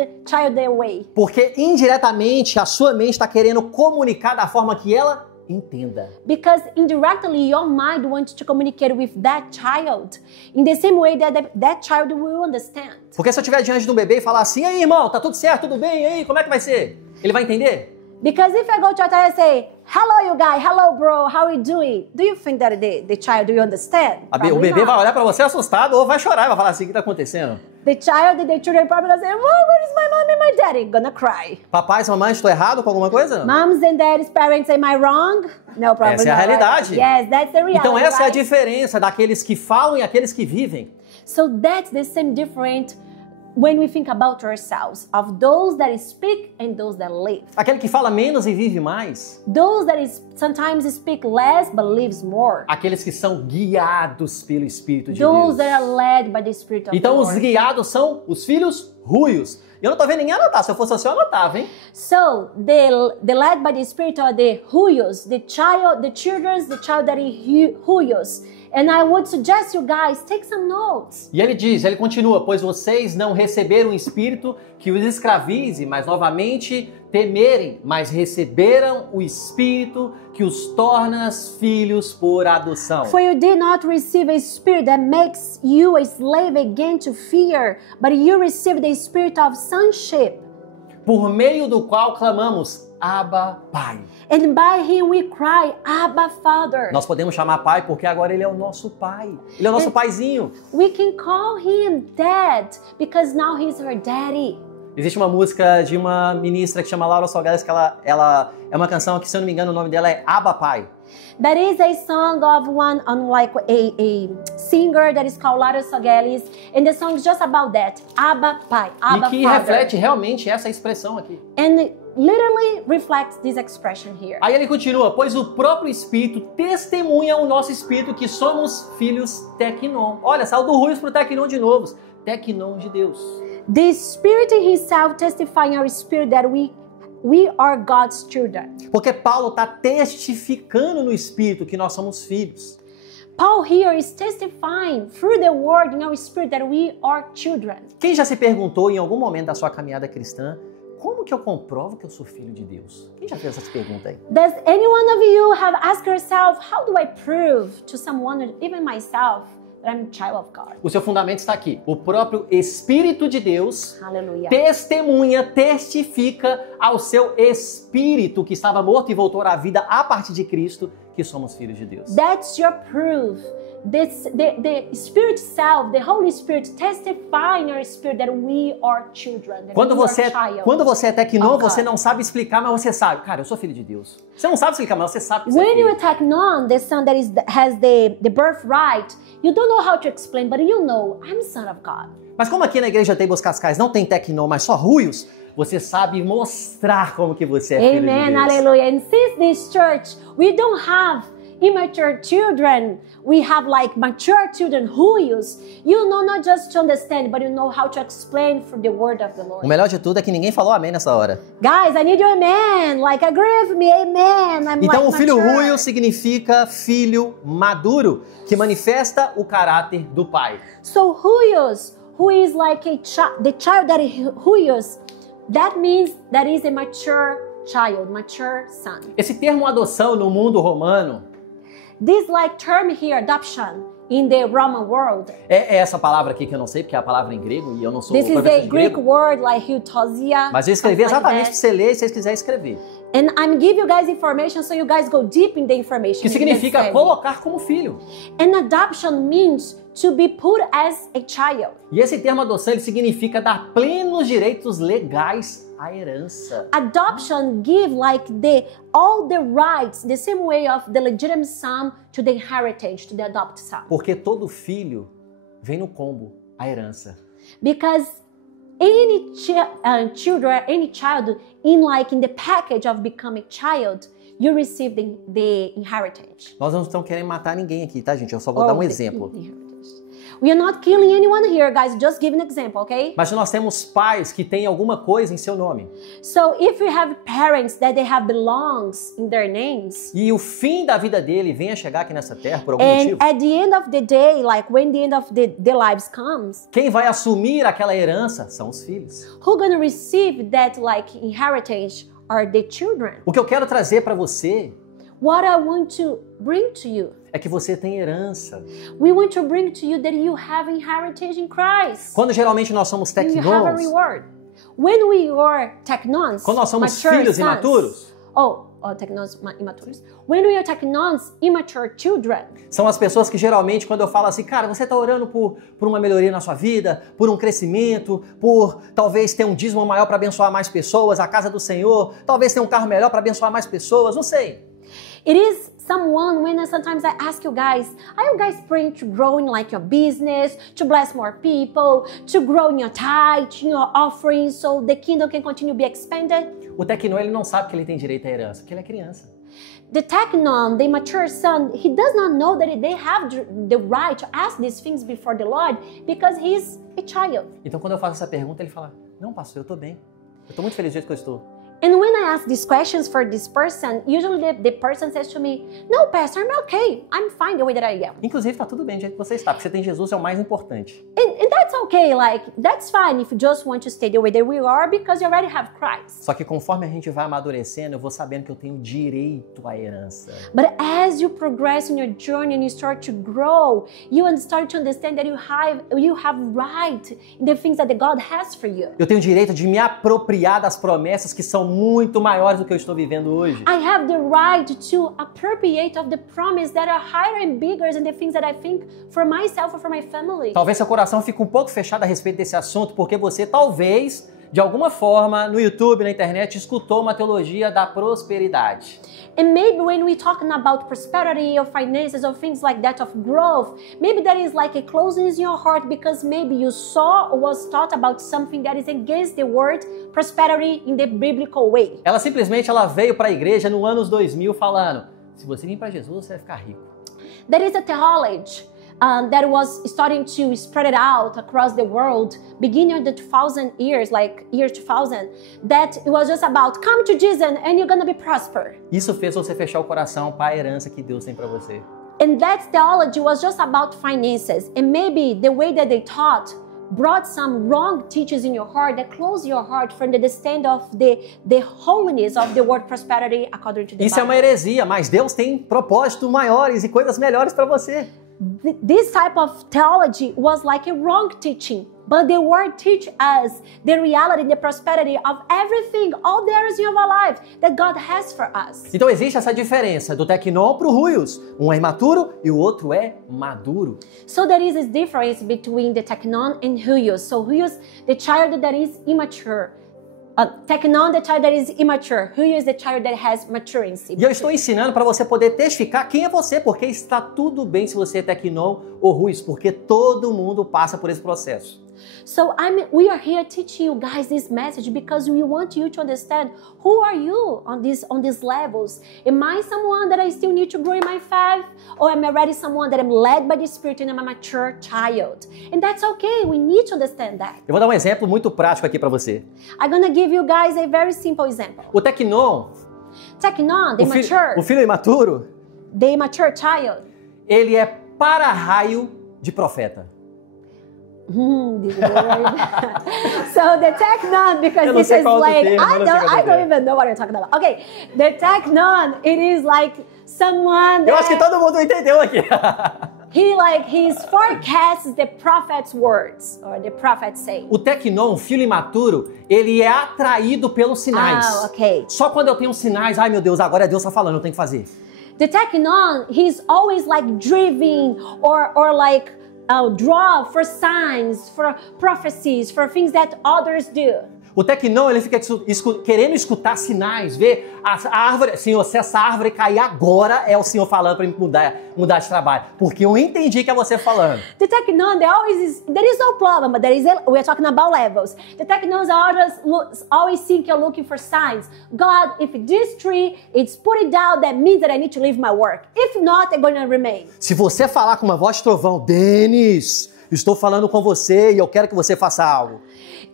their way? Porque indiretamente a sua mente está querendo comunicar da forma que ela entenda. Because indirectly your mind wants to communicate with that child in the same way that child will understand. Porque se eu estiver diante de um bebê e falar assim, aí irmão, tá tudo certo, tudo bem, e aí, como é que vai ser? Ele vai entender? Because if I go to a child and say, hello you guy, hello bro, how are you doing? Do you think that the child will understand? O bebê vai olhar para você assustado ou vai chorar e vai falar assim, o que tá acontecendo? The children probably gonna say, oh, where is my mom and my daddy? Gonna cry. Papais, mamães, estou errado com alguma coisa? Moms and daddies, parents, am I wrong? No, probably Essa é a not, realidade. Right? Yes, that's the reality. Então essa é a right? diferença daqueles que falam e aqueles que vivem. So that's the same difference when we think about ourselves, of those that speak and those that live. Aquele que fala menos e vive mais. Those that sometimes speak less but lives more. Aqueles que são guiados pelo Espírito de Those Deus. that are led by the Spirit of Então the os Lord. guiados são os filhos ruios. Eu não tô vendo ninguém anotar, se eu fosse assim eu anotava, hein? So the led by the Spirit are the huios, the child that is huios. And I would suggest you guys take some notes. E ele continua, pois vocês não receberam um espírito que os escravize, mas novamente temerem, mas receberam o espírito que os torna filhos por adoção. For you did not receive a spirit that makes you a slave again to fear, but you received the spirit of sonship. por meio do qual clamamos, Abba, Pai. And by him we cry, Abba, Father. Nós podemos chamar Pai porque agora Ele é o nosso Pai. Ele é o nosso paizinho. We can call him Dad because now he's our daddy. Existe uma música de uma ministra que chama Laura Salgado, que ela é uma canção que, se eu não me engano, o nome dela é Abba, Pai. That is a song of one, like a singer that is called Lara Sogelis, and the song is just about that, Abba Pai, Abba E que Father. reflete realmente essa expressão aqui. And literally reflects this expression here. Aí ele continua, pois o próprio Espírito testemunha o nosso Espírito que somos filhos Teknon. Olha, saiu do Ruios pro Teknon de novo. Teknon de Deus. The Spirit himself testifying our spirit that we are God's children. Porque Paulo está testificando no Espírito que nós somos filhos. Paul here is testifying through the word in our spirit that we are children. Quem já se perguntou em algum momento da sua caminhada cristã, como que eu comprovo que eu sou filho de Deus? Quem já fez essa pergunta aí? Does any one of you have asked yourself, how do I prove to someone, even myself, that I'm a child of God? O seu fundamento está aqui. O próprio Espírito de Deus Hallelujah. testemunha, testifica ao seu espírito que estava morto e voltou à vida a partir de Cristo, que somos filhos de Deus. That's your proof. The Spirit self, the Holy Spirit testify in your spirit that we are children. That Quando we are você é Teknon, of God. você não sabe explicar, mas você sabe. Cara, eu sou filho de Deus. Você não sabe explicar, mas você sabe que você é When filho. you attack Teknon, the son that has the birthright, you don't know how to explain, but you know, I'm son of God. Mas como aqui na igreja Teibos Cascais não tem Teknon, mas só Ruios, você sabe mostrar como que você é filho de Amen, Deus. hallelujah. And since this church, we don't have immature children, we have like mature children who use, you know, not just to understand, but you know how to explain through the word of the Lord. O melhor de tudo é que ninguém falou amém nessa hora. Guys, I need your amen. Like, agree with me, amen. I'm Então like o filho mature. ruio significa filho maduro, que manifesta o caráter do pai. So huios, who is like the child that huios, that means that is a mature child, mature son. Esse termo adoção no mundo romano This like term here, adoption, in the Roman world. é essa palavra aqui que eu não sei, porque é a palavra em grego e eu não sou This is professor a de Greek grego. word like eutosia. Mas eu escrevi something like exatamente para that. você ler, se vocês quiserem escrever. And I'm giving you guys information so you guys go deep in the information. Que significa Understand? colocar como filho. And adoption means to be put as a child. E esse termo adoção ele significa dar plenos direitos legais à herança. Adoption give like all the rights, the same way of the legitimate son to the heritage, to the adopted son. Porque todo filho vem no combo, a herança. Because any children, any child in the package of becoming a child, you receive the inheritance. Nós não estamos querendo matar ninguém aqui, tá, gente? Eu só vou dar um exemplo. We are not killing anyone here, guys. Just give an example, okay? Mas nós temos pais que têm alguma coisa em seu nome. So if we have parents that they have belongs in their names, E o fim da vida dele vem a chegar aqui nessa terra por algum and motivo. at the end of the day, like when the end of the lives comes, Quem vai assumir aquela herança são os filhos. who gonna receive that like inheritance are the children. O que eu quero trazer para você What I want to bring to you, é que você tem herança. we want to bring to you that you have inheritance in Christ. Quando geralmente nós somos And you have a Teknons, reward. When we are teknons, quando nós somos mature filhos sons, imaturos, teknons immaturos. When we are teknons, immature children, são as pessoas que geralmente, quando eu falo assim, cara, você está orando por uma melhoria na sua vida, por um crescimento, por talvez ter um dízimo maior para abençoar mais pessoas, a casa do Senhor, talvez ter um carro melhor para abençoar mais pessoas, não sei. it is someone when sometimes I ask you guys, are you guys praying to grow in like your business, to bless more people, to grow in your tithe, in your offering, so the kingdom can continue to be expanded? O Teknon, ele não sabe que ele tem direito à herança, porque ele é criança. The teknon, the mature son, he does not know that they have the right to ask these things before the Lord because he's a child. Então, quando eu faço essa pergunta, ele fala, não, pastor, eu estou bem. Eu estou muito feliz do jeito que eu estou. And when I ask these questions for this person, usually the person says to me, "No, Pastor, I'm okay. I'm fine the way that I am." Inclusive, tá tudo bem do jeito que você está, porque você tem Jesus, é o mais importante. And that's okay. Like, that's fine if you just want to stay the way that we are because you already have Christ. Só que conforme a gente vai amadurecendo, eu vou sabendo que eu tenho direito à herança. But as you progress in your journey and you start to grow, you start to understand that you have right in the things that God has for you. Eu tenho o direito de me apropriar das promessas que são muito maiores do que eu estou vivendo hoje. I have the right to appropriate of the promise that are higher and bigger than the things that I think for myself or for my family. Talvez seu coração fique um pouco fechado a respeito desse assunto, porque você talvez, de alguma forma, no YouTube, na internet, escutou uma teologia da prosperidade. And maybe when we're talking about prosperity or finances or things like that of growth, maybe that is like a closeness in your heart because maybe you saw or was taught about something that is against the word prosperity in the biblical way. Ela simplesmente veio para a igreja no anos 2000 falando, se você vir para Jesus, você vai ficar rico. There is a theology that was starting to spread it out across the world, beginning in the 2000 years, like year 2000, that it was just about come to Jesus and you're gonna be prosper. Isso fez você fechar o coração para a herança que Deus tem para você. And that theology was just about finances, and maybe the way that they taught brought some wrong teachings in your heart that close your heart from the understanding of the holiness of the word prosperity according to the Isso é uma heresia, mas Deus tem propósitos maiores e coisas melhores para você. This type of theology was like a wrong teaching, but the word teach us the reality, the prosperity of everything, all the areas in our life that God has for us. Então existe essa diferença do teknon para o huios. Um é imaturo e o outro é maduro. So there is this difference between the teknon and huios. So huios, the child that is immature. Teknon, the child that is immature. Huios, the child that has maturity. E eu estou ensinando para você poder testificar quem é você, porque está tudo bem se você é teknon ou huios, porque todo mundo passa por esse processo. So we are here teaching you guys this message because we want you to understand who are you on these levels. Am I someone that I still need to grow in my faith, or am I already someone that I'm led by the Spirit and I'm a mature child? And that's okay. We need to understand that. Eu vou dar um exemplo muito prático aqui para você. I'm gonna give you guys a very simple example. O teknon, the o filho imaturo, the immature child. Ele é para-raio de profeta. This word. So the teknon, because this is like I don't even know what you're talking about. Okay, the teknon, it is like someone that Eu acho que todo mundo entendeu aqui. he forecasts the prophet's words or the prophet say. O teknon, o filho imaturo, ele é atraído pelos sinais. Ah, okay. Só quando eu tenho sinais, ai meu Deus, agora é Deus tá falando, eu tenho que fazer. The teknon, he's always like driven or like draw for signs, for prophecies, for things that others do. O teknon, ele fica querendo escutar sinais, ver a árvore, Senhor, se essa árvore cair agora, é o Senhor falando para mim mudar de trabalho, porque eu entendi que é você falando. The teknon, there is no problem, but we are talking about levels. The teknons always think you're looking for signs. God, if this tree is put it down, that means that I need to leave my work. If not, I'm going to remain. Se você falar com uma voz de trovão, Denis, estou falando com você e eu quero que você faça algo.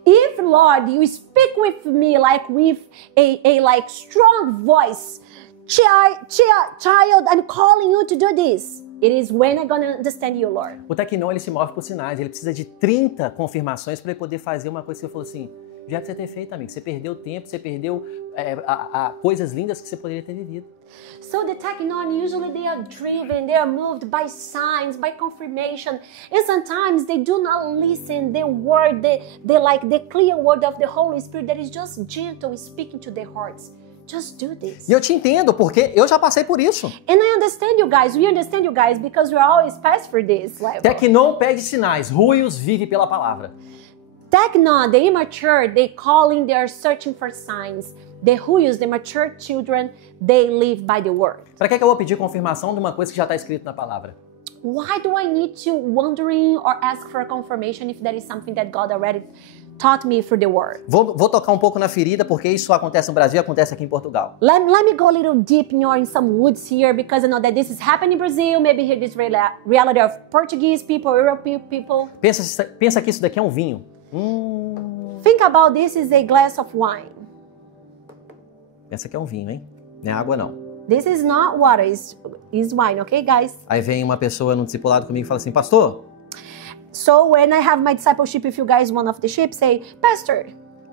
If, Lord, you speak with me like with a like strong voice, child, I'm calling you to do this. It is when I'm gonna understand you, Lord. O teknon, ele se move por sinais, ele precisa de 30 confirmações para ele poder fazer uma coisa que você falou assim, já que você ter feito, amigo, você perdeu tempo, você perdeu coisas lindas que você poderia ter vivido. So the teknon, usually they are driven, they are moved by signs, by confirmation, and sometimes they do not listen the word, the clear word of the Holy Spirit that is just gentle speaking to their hearts. Just do this. E eu te entendo, porque eu já passei por isso. And I understand you guys, we understand you guys, because we always pass for this level. Teknon pede sinais, huios vive pela palavra. Teknon, the immature, they calling, they are searching for signs. The huios, the mature children, they live by the word. Para que eu vou pedir confirmação de uma coisa que já está escrito na palavra? Why do I need to wondering or ask for a confirmation if that is something that God already taught me through the word? Vou tocar um pouco na ferida, porque isso acontece no Brasil e acontece aqui em Portugal. Let me go a little deep in some woods here, because I know that this is happening in Brazil, maybe here this reality of Portuguese people, European people. Pensa que isso daqui é um vinho. Think about this is a glass of wine. Essa aqui é um vinho, hein? Não é água, não. This is not water, is wine, okay, guys? Aí vem uma pessoa no discipulado comigo e fala assim, pastor, So when I have my discipleship, if you guys one of the sheep say, Pastor,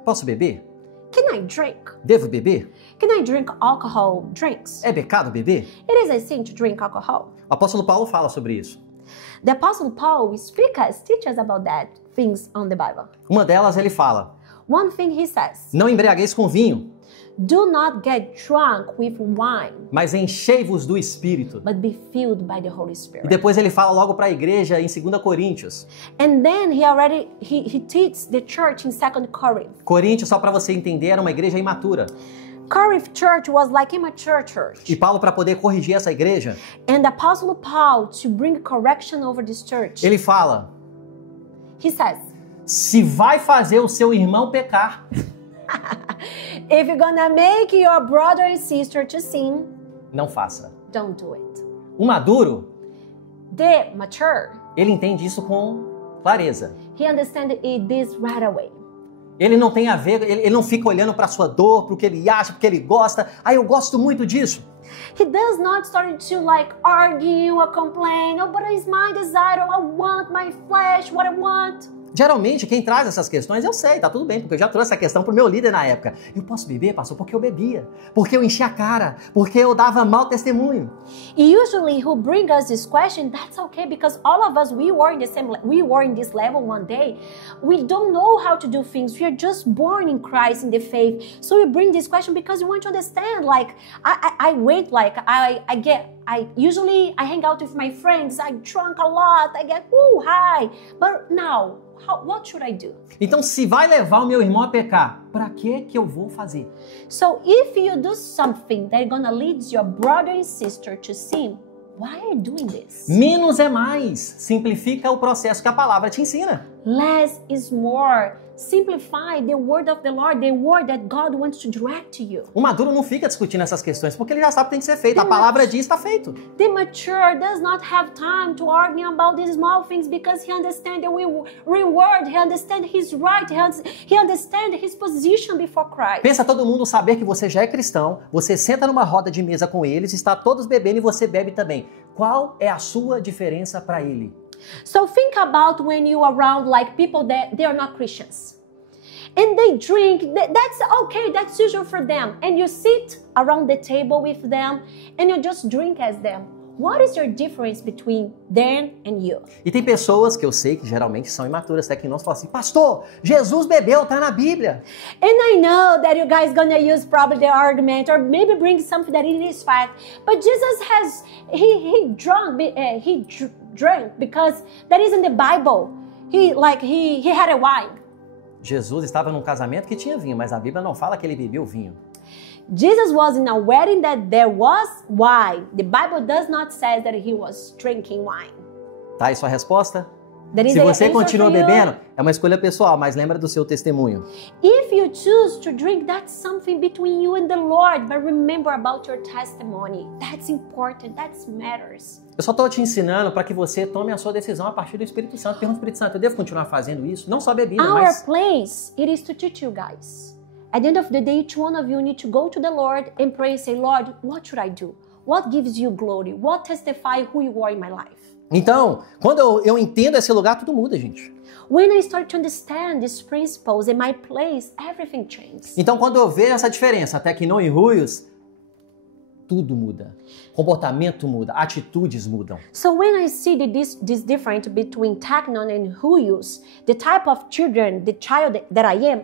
posso beber? can I drink? Devo beber? Can I drink alcohol drinks? É pecado beber? It is a sin to drink alcohol. O apóstolo Paulo fala sobre isso. The Apostle Paul teach us about that things on the Bible. Uma delas ele fala, One thing he says, não embriagueis com vinho, do not get drunk with wine, mas enchei-vos do Espírito. but be filled by the Holy E Spirit. depois ele fala logo para a igreja em 2 Coríntios. And then he teaches the church in 2 Corinth. Coríntios, só para você entender, era uma igreja imatura. Corinth church was like immature church. E Paulo, para poder corrigir essa igreja, And the Apostle Paul, to bring correction over this church, ele fala, he says, se vai fazer o seu irmão pecar, if you're gonna make your brother and sister to sin, não faça. don't do it. O maduro, The mature, ele entende isso com clareza. he understands it this right away. Ele não tem a ver, ele não fica olhando para sua dor, para o que ele acha, porque ele gosta. Ah, eu gosto muito disso. He does not start to like argue or complain. Oh, but it's my desire. I want my flesh, what I want. Geralmente, quem traz essas questões, eu sei, tá tudo bem, porque eu já trouxe essa questão pro meu líder na época. Eu posso beber, pastor? Porque eu bebia. Porque eu enchia a cara. Porque eu dava mau testemunho. Usually, who bring us this question, that's okay, because all of us, we were in this level one day. We don't know how to do things. We are just born in Christ, in the faith. So we bring this question because we want to understand. Like, I wait, like, I usually hang out with my friends. I drunk a lot. I get, high. But now, what should I do? Então, se vai levar o meu irmão a pecar, para que eu vou fazer? So if you do something that's gonna lead your brother and sister to sin, why are you doing this? Menos é mais. Simplifica o processo que a palavra te ensina. Less is more. Simplify the word of the Lord, the word that God wants to direct to you. O maduro não fica discutindo essas questões, porque ele já sabe o que tem que ser feito. A palavra diz, está feito. The mature does not have time to argue about these small things because he understands the reward, he understands his right, he understands his position before Christ. Pensa todo mundo saber que você já é cristão, você senta numa roda de mesa com eles, está todos bebendo e você bebe também. Qual é a sua diferença para ele? So think about when you are around like people that they are not Christians. And they drink, that's okay, that's usual for them. And you sit around the table with them and you just drink as them. What is your difference between them and you? E tem pessoas que eu sei que geralmente são imaturas, até que nós falam assim, pastor, Jesus bebeu, tá na Bíblia. And I know that you guys gonna use probably the argument or maybe bring something that it is fact. But Jesus has, he drank because that is in the Bible. He had a wine. Jesus estava num casamento que tinha vinho, mas a Bíblia não fala que ele bebeu vinho. Jesus was in a wedding that there was wine. The Bible does not say that he was drinking wine. Tá aí sua resposta? That is Se the você answer continua for you. bebendo, é uma escolha pessoal, mas lembra do seu testemunho. If you choose to drink, that's something between you and the Lord. But remember about your testimony. That's important. That matters. Eu só estou te ensinando para que você tome a sua decisão a partir do Espírito Santo. Pergunta ao Espírito Santo, eu devo continuar fazendo isso? Não só bebida, Our mas... place, it is to teach you guys. At the end of the day, each one of you need to go to the Lord and pray and say, Lord, what should I do? What gives you glory? What testify who you are in my life? Então, quando eu entendo esse lugar, tudo muda, gente. When I start to understand these principles in my place, everything changes. Então, quando eu vejo essa diferença, até que não em ruios, tudo muda. Comportamento muda, atitudes mudam. So when I see this difference between Technon and Huyus, the type of children, the child that I am,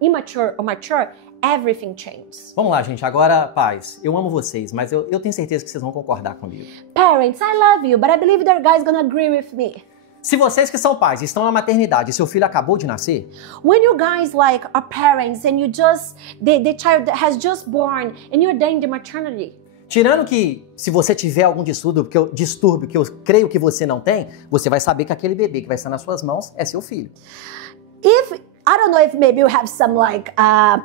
immature or mature, everything changes. Vamos lá, gente. Agora, pais, eu amo vocês, mas eu tenho certeza que vocês vão concordar comigo. Parents, I love you, but I believe that guys gonna agree with me. Se vocês que são pais estão na maternidade e seu filho acabou de nascer, When you guys like are parents and you just, the child has just born and you're there in the maternity. tirando que se você tiver algum distúrbio que eu creio que você não tem, você vai saber que aquele bebê que vai estar nas suas mãos é seu filho. I don't know if maybe you have some like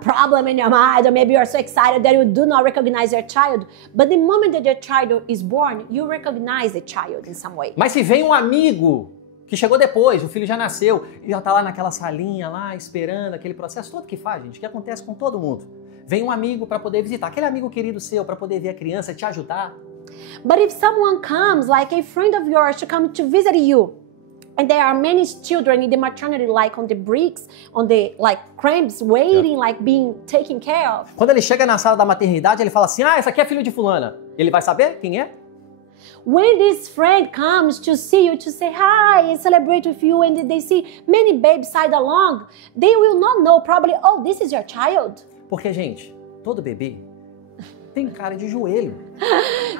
problem in your mind or maybe you're so excited that you do not recognize your child. But the moment that your child is born, you recognize the child in some way. Mas se vem um amigo que chegou depois, o filho já nasceu e já tá lá naquela salinha lá esperando aquele processo todo que faz, gente, que acontece com todo mundo. vem um amigo para poder visitar, aquele amigo querido seu para poder ver a criança, te ajudar. But if someone comes, like a friend of yours, to come to visit you, and there are many children in the maternity, like on the bricks, on the like cramps, waiting, like being taken care of. Quando ele chega na sala da maternidade, ele fala assim, essa aqui é filho de fulana. Ele vai saber quem é? When this friend comes to see you, to say hi and celebrate with you, and they see many babies side along, they will not know probably, oh, this is your child. Porque, gente, todo bebê tem cara de joelho.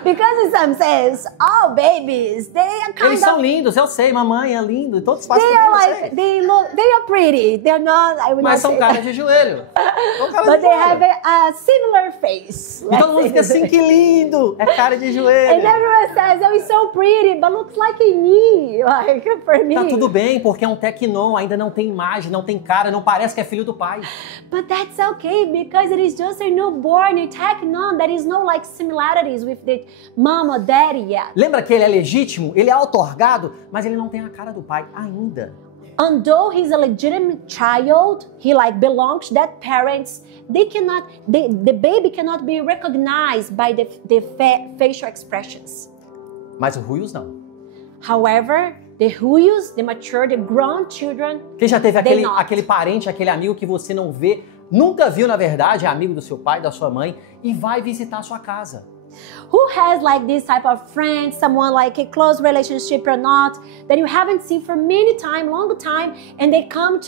Because some says, oh, babies, they are kind Eles são of, lindos, eu sei, mamãe é lindo, todos fazem they isso, are eu like, sei. they are pretty. They're not, I would Mas not são say cara that. de joelho. São cara But de they joelho. have a similar face. E todo mundo fica Let's say. assim, que lindo, é cara de And joelho. everyone says, oh, it's so pretty, but looks like a knee, like for me. Tá tudo bem, porque é um tecnon, ainda não tem imagem, não tem cara, não parece que é filho do pai. But that's okay, because it is just a newborn, a technon. There is no like similarities with the mom or daddy yet. Lembra que ele é legítimo, ele é outorgado, mas ele não tem a cara do pai ainda. And though he's a legitimate child, he like belongs to that parents. The baby cannot be recognized by the facial expressions. Mas o Ruios não. However, the Huyus, the mature, the grown children, Quem já teve They not. aquele parente, aquele amigo que você não vê, nunca viu na verdade, é amigo do seu pai, da sua mãe, e vai visitar a sua casa. who has like this type of friend, someone like a close relationship or not, that you haven't seen for long time, and they come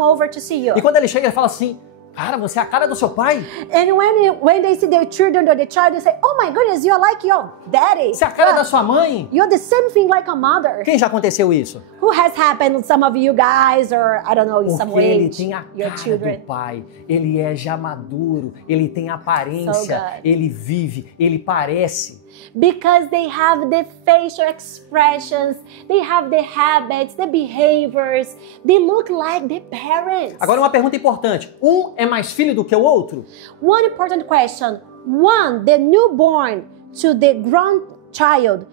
over to see you. E quando ele chega, ele fala assim, cara, você é a cara do seu pai? And when they see their children or the child, they say, oh my goodness, you're like your daddy. Você é a cara da sua mãe? You're the same thing like a mother. Quem já aconteceu isso? Who has happened, some of you guys, or I don't know, in some Porque ele way, tem a your cara children. do pai, ele é já maduro, ele tem aparência, So good. ele vive, ele parece. Because they have the facial expressions, they have the habits, the behaviors, they look like the parents. Agora uma pergunta importante, um é mais filho do que o outro? One important question, one, the newborn to the grown child,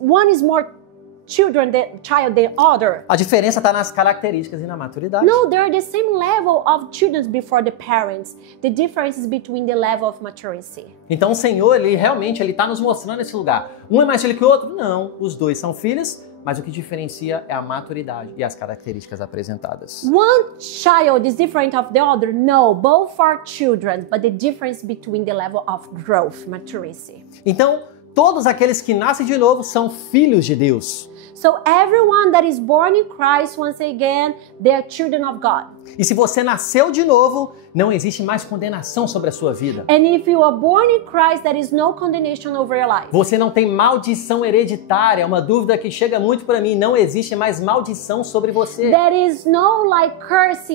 one is more children, the child, than other. A diferença está nas características e na maturidade. No, they're the same level of children before the parents. The difference is between the level of maturity. Então o Senhor, ele realmente está nos mostrando esse lugar. Um é mais filho que o outro? Não, os dois são filhos, mas o que diferencia é a maturidade e as características apresentadas. One child is different of the other. No, both are children, but the difference between the level of growth, maturity. Então, todos aqueles que nascem de novo são filhos de Deus. So everyone that is born in Christ, once again, they are children of God. E se você nasceu de novo, não existe mais condenação sobre a sua vida. And if you are born in Christ, there is no condemnation over your life. Você não tem maldição hereditária. É uma dúvida que chega muito para mim. Não existe mais maldição sobre você. There is no like curse,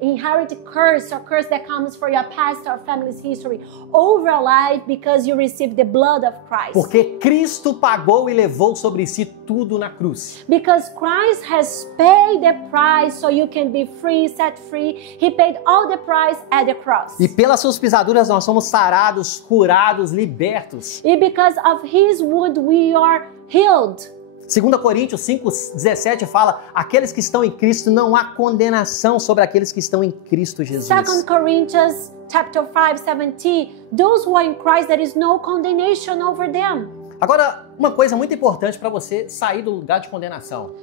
inherited curse or curse that comes for your past or family's history over your life because you received the blood of Christ. Porque Cristo pagou e levou sobre si tudo na cruz. Because Christ has paid the price so you can be free, set free. He paid all the price at the cross. E pelas suas pisaduras nós somos sarados, curados, libertos. And because of His wound we are healed. 2 Coríntios 5:17 fala: aqueles que estão em Cristo, não há condenação sobre aqueles que estão em Cristo Jesus. 2 Corinthians chapter 5:17, those who are in Christ, there is no condemnation over them. Agora, uma coisa muito importante para você sair do lugar de condenação.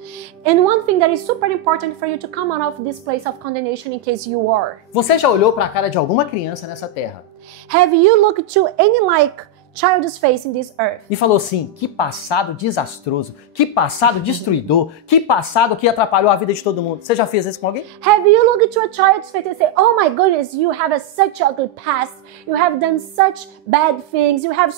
And one thing that is super important for you to come out of this place of condemnation in case you are. Você já olhou para a cara de alguma criança nessa terra Have you looked to any like child's face in this earth e falou assim: que passado desastroso, que passado destruidor, que passado que atrapalhou a vida de todo mundo? Você já fez isso com alguém? Have you looked to a child's face and say, oh my goodness, you have such ugly past, you have done such bad things, you have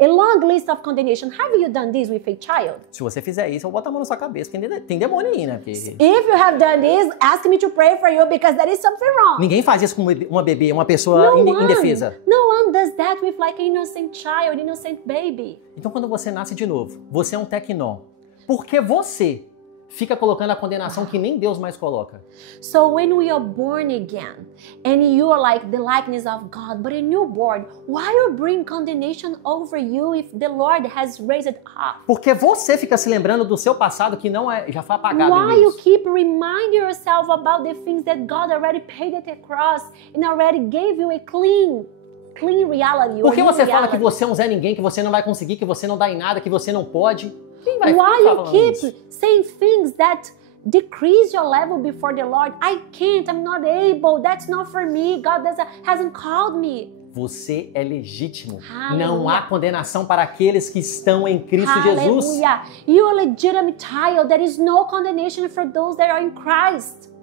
a long list of condemnation. Have you done this with a child? Se você fizer isso, eu vou botar a mão na sua cabeça, porque tem demônio aí, né? Porque If you have done this, ask me to pray for you because there is something wrong. ninguém faz isso com uma bebê, uma pessoa indefesa. No one does that with like an innocent child, innocent baby. Então, quando você nasce de novo, você é um tecnon. Porque você fica colocando a condenação que nem Deus mais coloca. So when we are born again and you are like the likeness of God, but a newborn, why you bring condemnation over you if the Lord has raised it up? Porque você fica se lembrando do seu passado que não já foi apagado em Why you Deus. keep reminding yourself about the things that God already paid at the cross and already gave you a clean reality? Por que or new você fala que reality? você é um Zé Ninguém, que você não vai conseguir, que você não dá em nada, que você não pode? Quem vai Why ficar you falando keep isso? saying things that decrease your level before the Lord? I can't, I'm not able, that's not for me, God hasn't called me. Você é legítimo. Aleluia. Não há condenação para aqueles que estão em Cristo Jesus. Hallelujah. You are a legitimate child. There is no condemnation for those that are in Christ.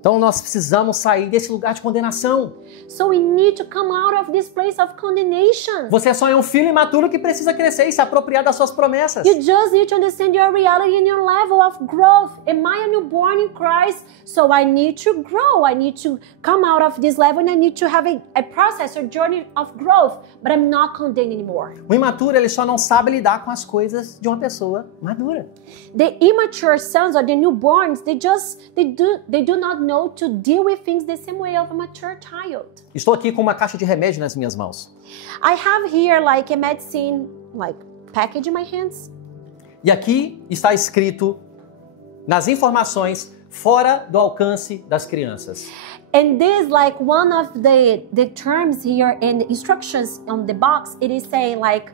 Então nós precisamos sair desse lugar de condenação. So we need to come out of this place of condemnation. Você só é um filho imaturo que precisa crescer e se apropriar das suas promessas. You just need to understand your reality and your level of growth. Am I a newborn in Christ? So I need to grow. I need to come out of this level and I need to have a process, a journey of growth. But I'm not condemned anymore. O imaturo, ele só não sabe lidar com as coisas de uma pessoa madura. The immature sons or the newborns, they do not know to deal with things the same way of a mature child. Estou aqui com uma caixa de remédio nas minhas mãos. I have here like a medicine package in my hands. E aqui está escrito nas informações fora do alcance das crianças. And this like one of the terms here and the instructions on the box, it is saying like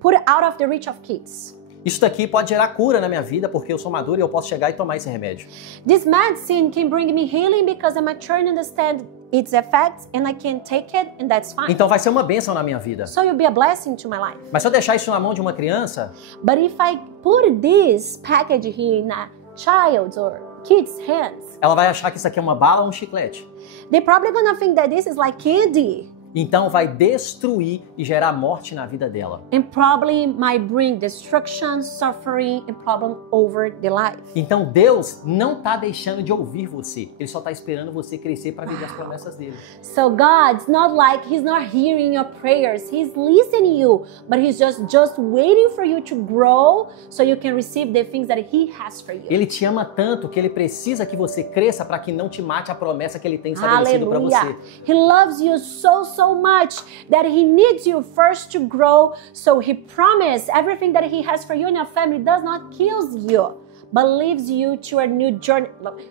put it out of the reach of kids. Isso daqui pode gerar cura na minha vida porque eu sou maduro e eu posso chegar e tomar esse remédio. This medicine can bring me healing because I'm mature and understand its effects and I can take it and that's fine. Então vai ser uma bênção na minha vida. So you'll be a blessing to my life. Mas se eu deixar isso na mão de uma criança, But if I put this package here in a child's or kid's hands, ela vai achar que isso aqui é uma bala ou um chiclete. they're probably gonna think that this is like candy. Então vai destruir e gerar morte na vida dela. And probably might bring destruction, suffering, and problem over the life. Então Deus não está deixando de ouvir você. Ele só está esperando você crescer para viver as promessas dele. So God's not like He's not hearing your prayers. He's listening you, but He's just waiting for you to grow so you can receive the things that He has for you. Ele te ama tanto que ele precisa que você cresça para que não te mate a promessa que ele tem estabelecido para você. Hallelujah. He loves you so much that He needs you first to grow. So He promised everything that He has for you and your family does not kill you, but leaves you to a new journey,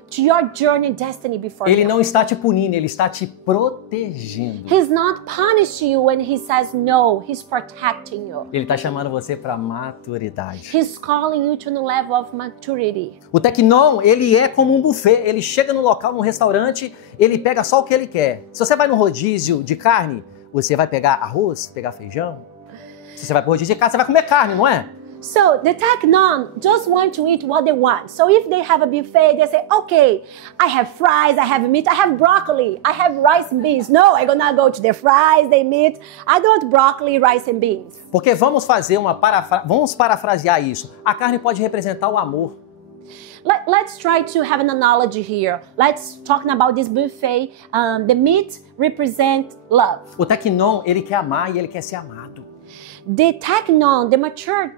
to your journey destiny before Ele Him. não está te punindo, ele está te protegendo. He's not punishing you when He says no. He's protecting you. Ele está chamando você para maturidade. He's calling you to a new level of maturity. O Tecnon, ele é como um buffet. Ele chega no local, num restaurante, ele pega só o que ele quer. Se você vai no rodízio de carne, você vai pegar arroz, pegar feijão. Se você vai pro rodízio de carne, você vai comer carne, não é? So the Tecnon just want to eat what they want. So if they have a buffet, they say, okay, I have fries, I have meat, I have broccoli, I have rice and beans. No, I'm gonna go to the fries, the meat. I don't want broccoli, rice and beans. Porque vamos fazer vamos parafrasear isso. A carne pode representar o amor. Let's try to have an analogy here. Let's talk about this buffet. The meat represents love. O Tecnon, ele quer amar e ele quer ser amado. The Tecnon, the mature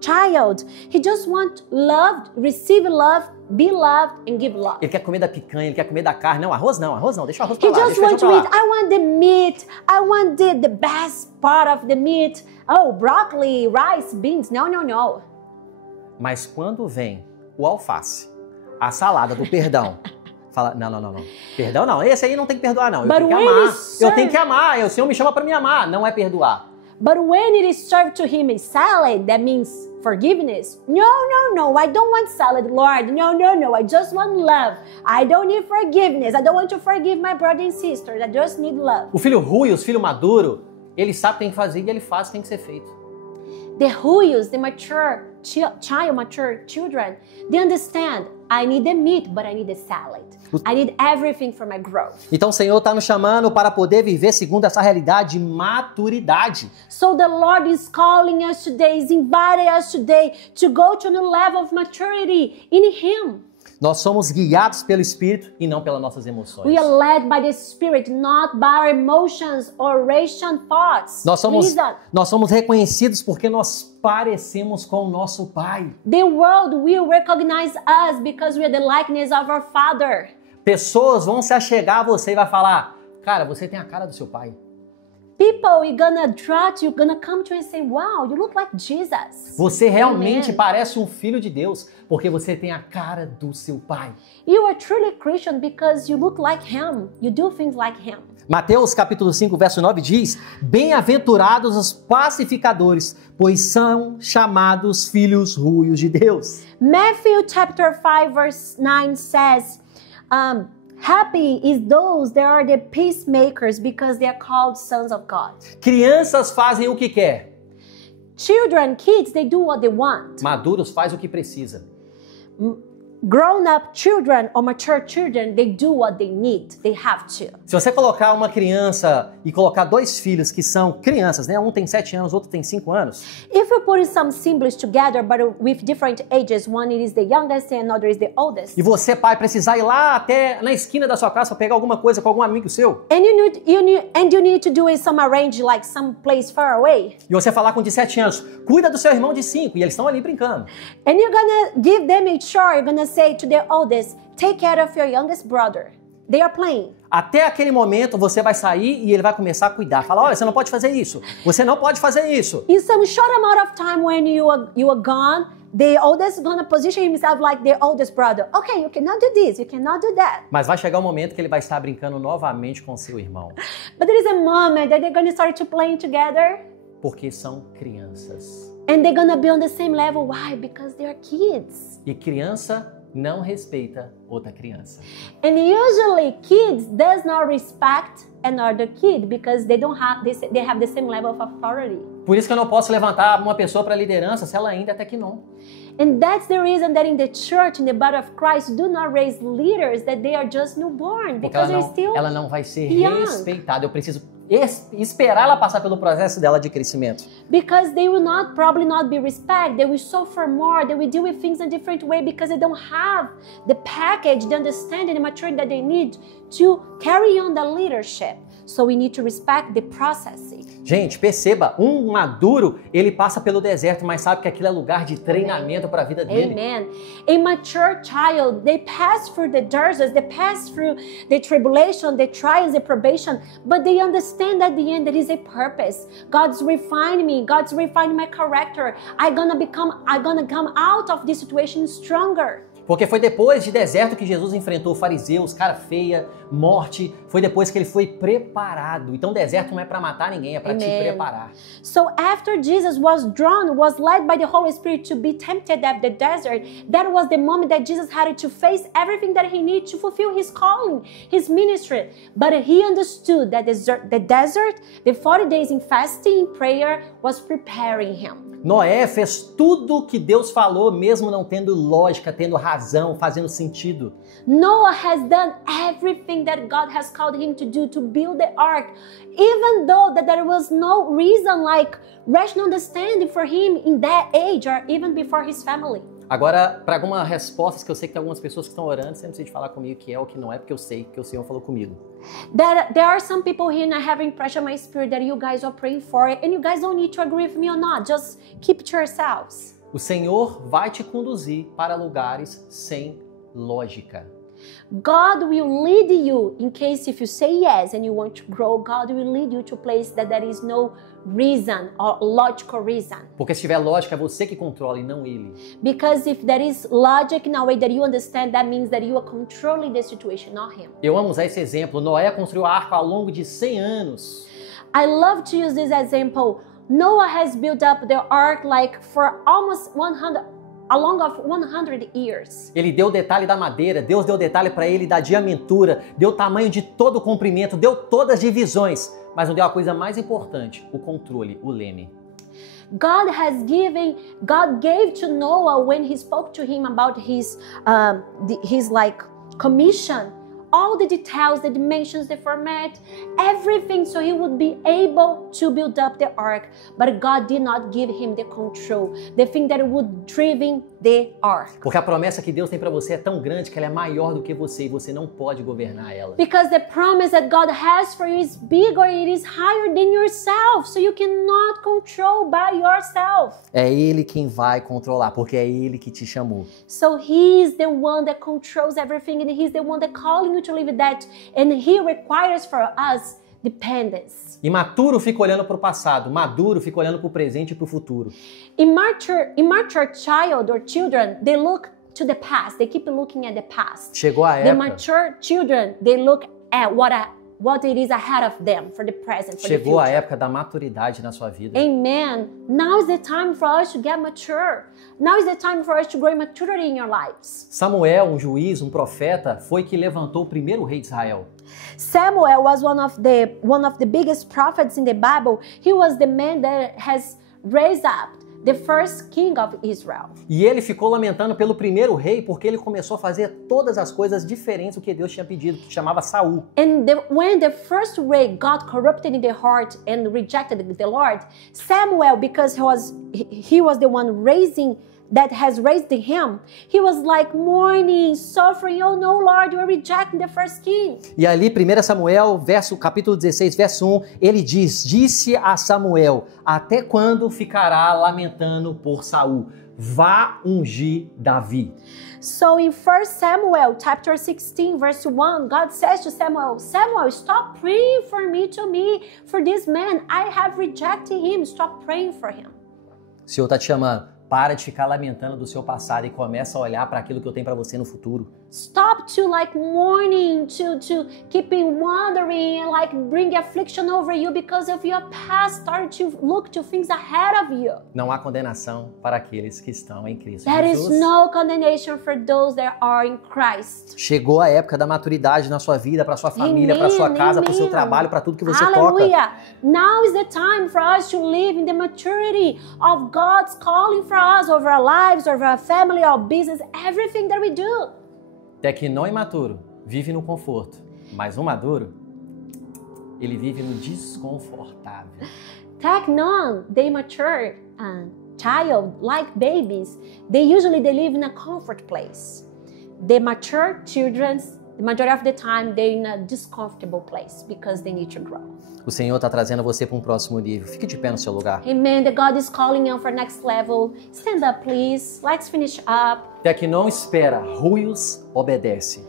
child, he just wants love, receive love, be loved, and give love. Ele quer comer da picanha, ele quer comer da carne. Não, arroz não, deixa o arroz pra He lá, just deixa o wants feijão to pra eat. lá. I want the meat. I want the best part of the meat. Oh, broccoli, rice, beans. No. Mas quando vem o alface, a salada do perdão, fala, não. Perdão não, esse aí não tem que perdoar não. Eu But tenho que when amar. it's Eu tenho que amar. O Senhor me chama para me amar, não é perdoar. But when it is served to him a salad, that means forgiveness. No. I don't want salad, Lord. No. I just want love. I don't need forgiveness. I don't want to forgive my brother and sister. I just need love. O filho ruim, os filhos maduros, ele sabe o que tem que fazer e ele faz o que tem que ser feito. The huyos, the mature children, they understand, I need the meat, but I need the salad. I need everything for my growth. Então o Senhor está nos chamando para poder viver segundo essa realidade de maturidade. So the Lord is calling us today, is inviting us today to go to a new level of maturity in Him. Nós somos guiados pelo Espírito e não pelas nossas emoções. We are led by the Spirit, not by our emotions or rational thoughts. Nós Reason. somos reconhecidos porque nós parecemos com o nosso Pai. The world will recognize us because we are the likeness of our Father. Pessoas vão se achegar a você e vai falar, cara, você tem a cara do seu pai. People are gonna draw to you, gonna come to you and say, wow, you look like Jesus. Você realmente Amen. parece um filho de Deus porque você tem a cara do seu pai. You are truly Christian because you look like Him. You do things like Him. Mateus capítulo 5, verso 9 diz, bem-aventurados os pacificadores, pois são chamados filhos ruios de Deus. Matthew chapter 5 verse 9 says, happy is those that are the peacemakers because they are called sons of God. Crianças fazem o que quer, Children, kids, they do what they want. maduros fazem o que precisa. Grown-up children or mature children, they do what they need. They have to. Se você colocar uma criança e colocar dois filhos que são crianças, né? Um tem 7 anos, outro tem 5 anos. If you put some siblings together, but with different ages, one is the youngest and another is the oldest. E você, pai, precisar ir lá até na esquina da sua casa para pegar alguma coisa com algum amigo seu. And you need to do some arrange like some place far away. E você falar com o de 7 anos, cuida do seu irmão de 5, e eles estão ali brincando. And you're gonna give them a chore. You're gonna say to their oldest, take care of your youngest brother. They are playing. Até aquele momento você vai sair e ele vai começar a cuidar. Falar, olha, você não pode fazer isso. Você não pode fazer isso. In some short amount of time when you are gone, the oldest is gonna position himself like the oldest brother. Okay, you cannot do this, you cannot do that. Mas vai chegar um momento que ele vai estar brincando novamente com seu irmão. But there is a moment that they're gonna start to playing together. Porque são crianças. And they're gonna be on the same level. Why? Because they are kids. E criança não respeita outra criança. And usually kids does not respect another kid because they have the same level of authority. Por isso que eu não posso levantar uma pessoa para liderança se ela ainda é tecnon. And that's the reason that in the church, in the body of Christ, do not raise leaders that they are just newborn Porque because they're still ela não vai ser young. respeitada. Eu preciso esperar ela passar pelo processo dela de crescimento. Because they will probably not be respected. They will suffer more. They will deal with things in a different way because they don't have the package, the understanding, the maturity that they need to carry on the leadership. So we need to respect the processing. Gente, perceba, um maduro, ele passa pelo deserto, mas sabe que aquilo é lugar de treinamento para a vida dele. Amen. A mature child, they pass through the deserts, they pass through the tribulation, the trials, the probation, but they understand at the end there is a purpose. God's refining me. God's refining my character. I'm gonna come out of this situation stronger. Porque foi depois de deserto que Jesus enfrentou fariseus, cara feia, morte. Foi depois que ele foi preparado. Então deserto não é para matar ninguém, é para te preparar. So after Jesus was led by the Holy Spirit to be tempted at the desert, that was the moment that Jesus had to face everything that he needed to fulfill his calling, his ministry. But he understood that the desert, the 40 days in fasting and prayer was preparing him. Noé fez tudo o que Deus falou, mesmo não tendo lógica, tendo razão, fazendo sentido. Noah has done everything that God has called him to do to build the ark, even though that there was no reason like rational understanding for him in that age or even before his family. Agora, para algumas respostas que eu sei que tem algumas pessoas que estão orando, você não precisa de falar comigo o que é ou o que não é, porque eu sei que o Senhor falou comigo. That there are some people here and I have impression in my spirit that you guys are praying for it, and you guys don't need to agree with me or not. Just keep it to yourselves. O Senhor vai te conduzir para lugares sem lógica. God will lead you in case if you say yes and you want to grow, God will lead you to a place that there is no reason or logical reason. Porque se tiver lógica, é você que controla e não ele. Because if there is logic in a way that you understand, that means that you are controlling the situation, not him. Eu amo usar esse exemplo. Noé construiu a arca ao longo de 100 anos. I love to use this example. Noah has built up the ark like for almost 100 years. Ele deu o detalhe da madeira, Deus deu o detalhe para ele da diametrura, deu o tamanho de todo o comprimento, deu todas as divisões, mas não deu a coisa mais importante, o controle, o leme. God gave to Noah when he spoke to him about his like commission, all the details, the dimensions, the format, everything, so he would be able to build up the ark. But God did not give him the control, the thing that would drive the ark. Porque a promessa que Deus tem para você é tão grande que ela é maior do que você e você não pode governar ela. Because the promise that God has for you is bigger, it is higher than yourself, so you cannot control by yourself. É Ele quem vai controlar, porque é Ele que te chamou. So He is the one that controls everything, and He's the one that calling you to live that, and He requires for us dependence. Imaturo fica olhando para o passado, maduro fica olhando para o presente e para o futuro. Immature child or children, they look to the past. They keep looking at the past. Chegou a The época. mature children, they look at what it is ahead of them for the present, for the Chegou a future. época da maturidade na sua vida. Amen. Now is the time for us to get mature. Now is the time for us to grow in maturity in your lives. Samuel, um juiz, um profeta, foi que levantou o primeiro rei de Israel. Samuel was one of the biggest prophets in the Bible. He was the man that has raised up the first king of Israel. E ele ficou lamentando pelo primeiro rei porque ele começou a fazer todas as coisas diferentes do que Deus tinha pedido, que chamava Saul. And when the first rey got corrupted in the heart and rejected the Lord, Samuel, because he was the one that has raised him, he was like mourning, suffering. Oh no, Lord, you are rejecting the first king. E ali, 1 Samuel, capítulo 16, verso 1, ele disse a Samuel, até quando ficará lamentando por Saul? Vá ungir Davi. So in 1 Samuel chapter 16 verse 1, God says to Samuel, Samuel, stop praying for this man. I have rejected him. Stop praying for him. O Senhor está te chamando. Para de ficar lamentando do seu passado e começa a olhar para aquilo que eu tenho para você no futuro. Stop to like mourning, to keeping wondering and like bring affliction over you because of your past. Start to look to things ahead of you. Não há condenação para aqueles que estão em Cristo There Jesus. is no condemnation for those that are in Christ. Chegou a época da maturidade na sua vida, para sua família, para sua casa, para o seu trabalho, para tudo que você toca. Hallelujah. Now is the time for us to live in the maturity of God's calling for us over our lives, over our family, our business, everything that we do. Até que não imaturo vive no conforto, mas o maduro, ele vive no desconfortável. Take none, they mature child, like babies, they live in a comfort place. The mature children, the majority of the time, they're in a discomfortable place because they need to grow. O Senhor está trazendo você para um próximo nível. Fique de pé no seu lugar. Amen. That God is calling you for next level. Stand up, please. Let's finish up. Até que não espera, ruios obedece.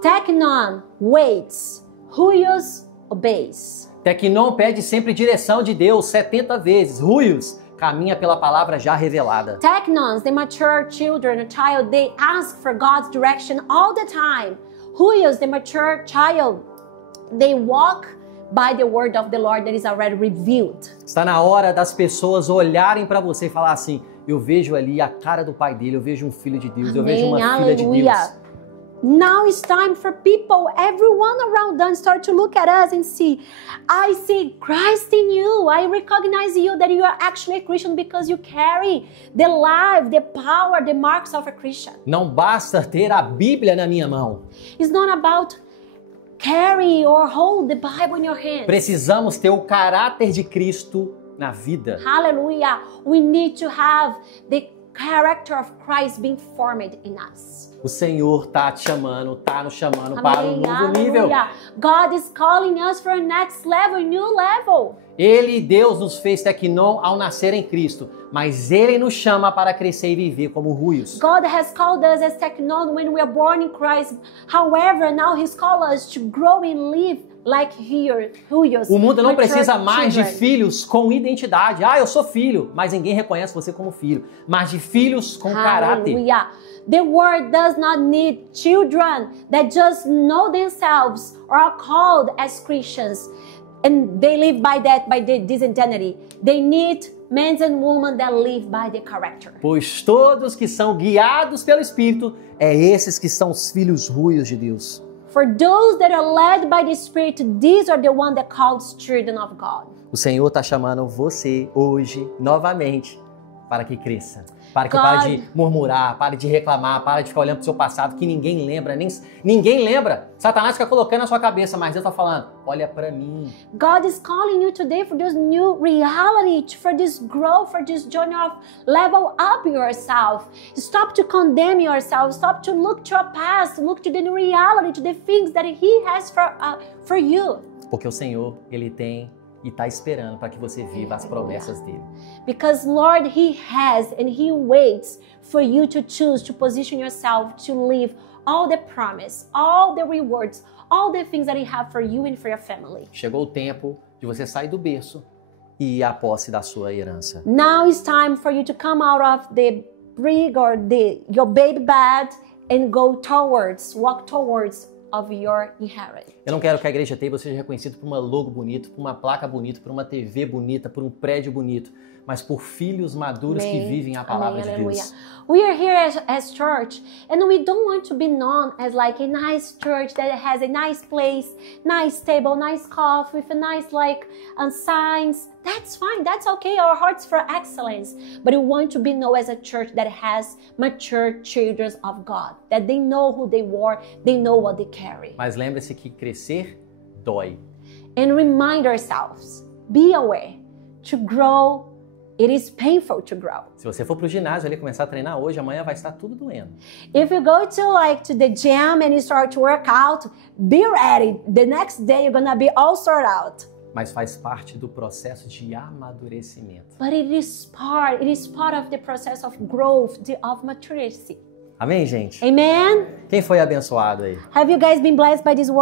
Teknon waits, Ruios obeys. Até que não pede sempre direção de Deus 70 vezes. Ruios caminha pela palavra já revelada. Teknons, the mature children, a child, they ask for God's direction all the time. Ruios, the mature child, they walk by the word of the Lord that is already revealed. Está na hora das pessoas olharem para você e falar assim: eu vejo ali a cara do pai dele, eu vejo um filho de Deus, eu vejo uma filha de Deus. Now it's time for people, everyone around us, start to look at us and see, I see Christ in you. I recognize you, that you are actually a Christian because you carry the life, the power, the marks of a Christian. Não basta ter a Bíblia na minha mão. It's not about carry or hold the Bible in your hands. Precisamos ter o caráter de Cristo na vida. Hallelujah. We need to have the character of Christ being formed in us. O Senhor tá te chamando, tá nos chamando para um novo nível. God is calling us for a next level, a new level. Ele, Deus, nos fez Teknon ao nascer em Cristo, mas Ele nos chama para crescer e viver como ruios. God has called us as Teknon when we are born in Christ. However, now He's called us to grow and live like ruios. O mundo não precisa mais de filhos com identidade. Ah, eu sou filho, mas ninguém reconhece você como filho. Mas de filhos com caráter. The world does not need children that just know themselves or are called as Christians and they live by this identity. They need men and women that live by the character. Pois todos que são guiados pelo Espírito, é esses que são os filhos ruios de Deus. For those that are led by the Spirit, these are the ones that called children of God. O Senhor está chamando você hoje, novamente, para que cresça. Para que God- pare de murmurar, pare de reclamar, pare de ficar olhando para o seu passado que ninguém lembra, ninguém lembra. Satanás fica colocando na sua cabeça, mas Deus está falando, olha para mim. God is calling you today for this new reality, for this growth, for this journey of level up yourself. Stop to condemn yourself. Stop to look to your past. Look to the new reality, to the things that He has for you. Porque o Senhor, Ele tem e está esperando para que você viva as promessas dele. Because Lord, He has and He waits for you to choose to position yourself to live all the promise, all the rewards, all the things that He have for you and for your family. Chegou o tempo de você sair do berço e ir à posse da sua herança. Now it's time for you to come out of the brig or your baby bed and walk towards of your inheritance. Eu não quero que a Igreja Table seja reconhecida por uma logo bonito, por uma placa bonita, por uma TV bonita, por um prédio bonito, mas por filhos maduros que vivem a palavra de Deus. We are here as church, and we don't want to be known as like a nice church that has a nice place, nice table, nice coffee, with a nice signs. That's fine, that's okay. Our heart's for excellence, but we want to be known as a church that has mature children of God, that they know who they were, they know what they carry. Mas lembre-se que crescer dói. And remind ourselves, be aware, to grow. It is painful to grow. Se você for pro ginásio ali começar a treinar hoje, amanhã vai estar tudo doendo. If you go to the gym and you start to work out, be ready. The next day you're gonna be all sorted out. Mas faz parte do processo de amadurecimento. But it is part of the process of growth, of maturity. Amém, gente? Amen. Quem foi abençoado aí? Have you guys been blessed by this word?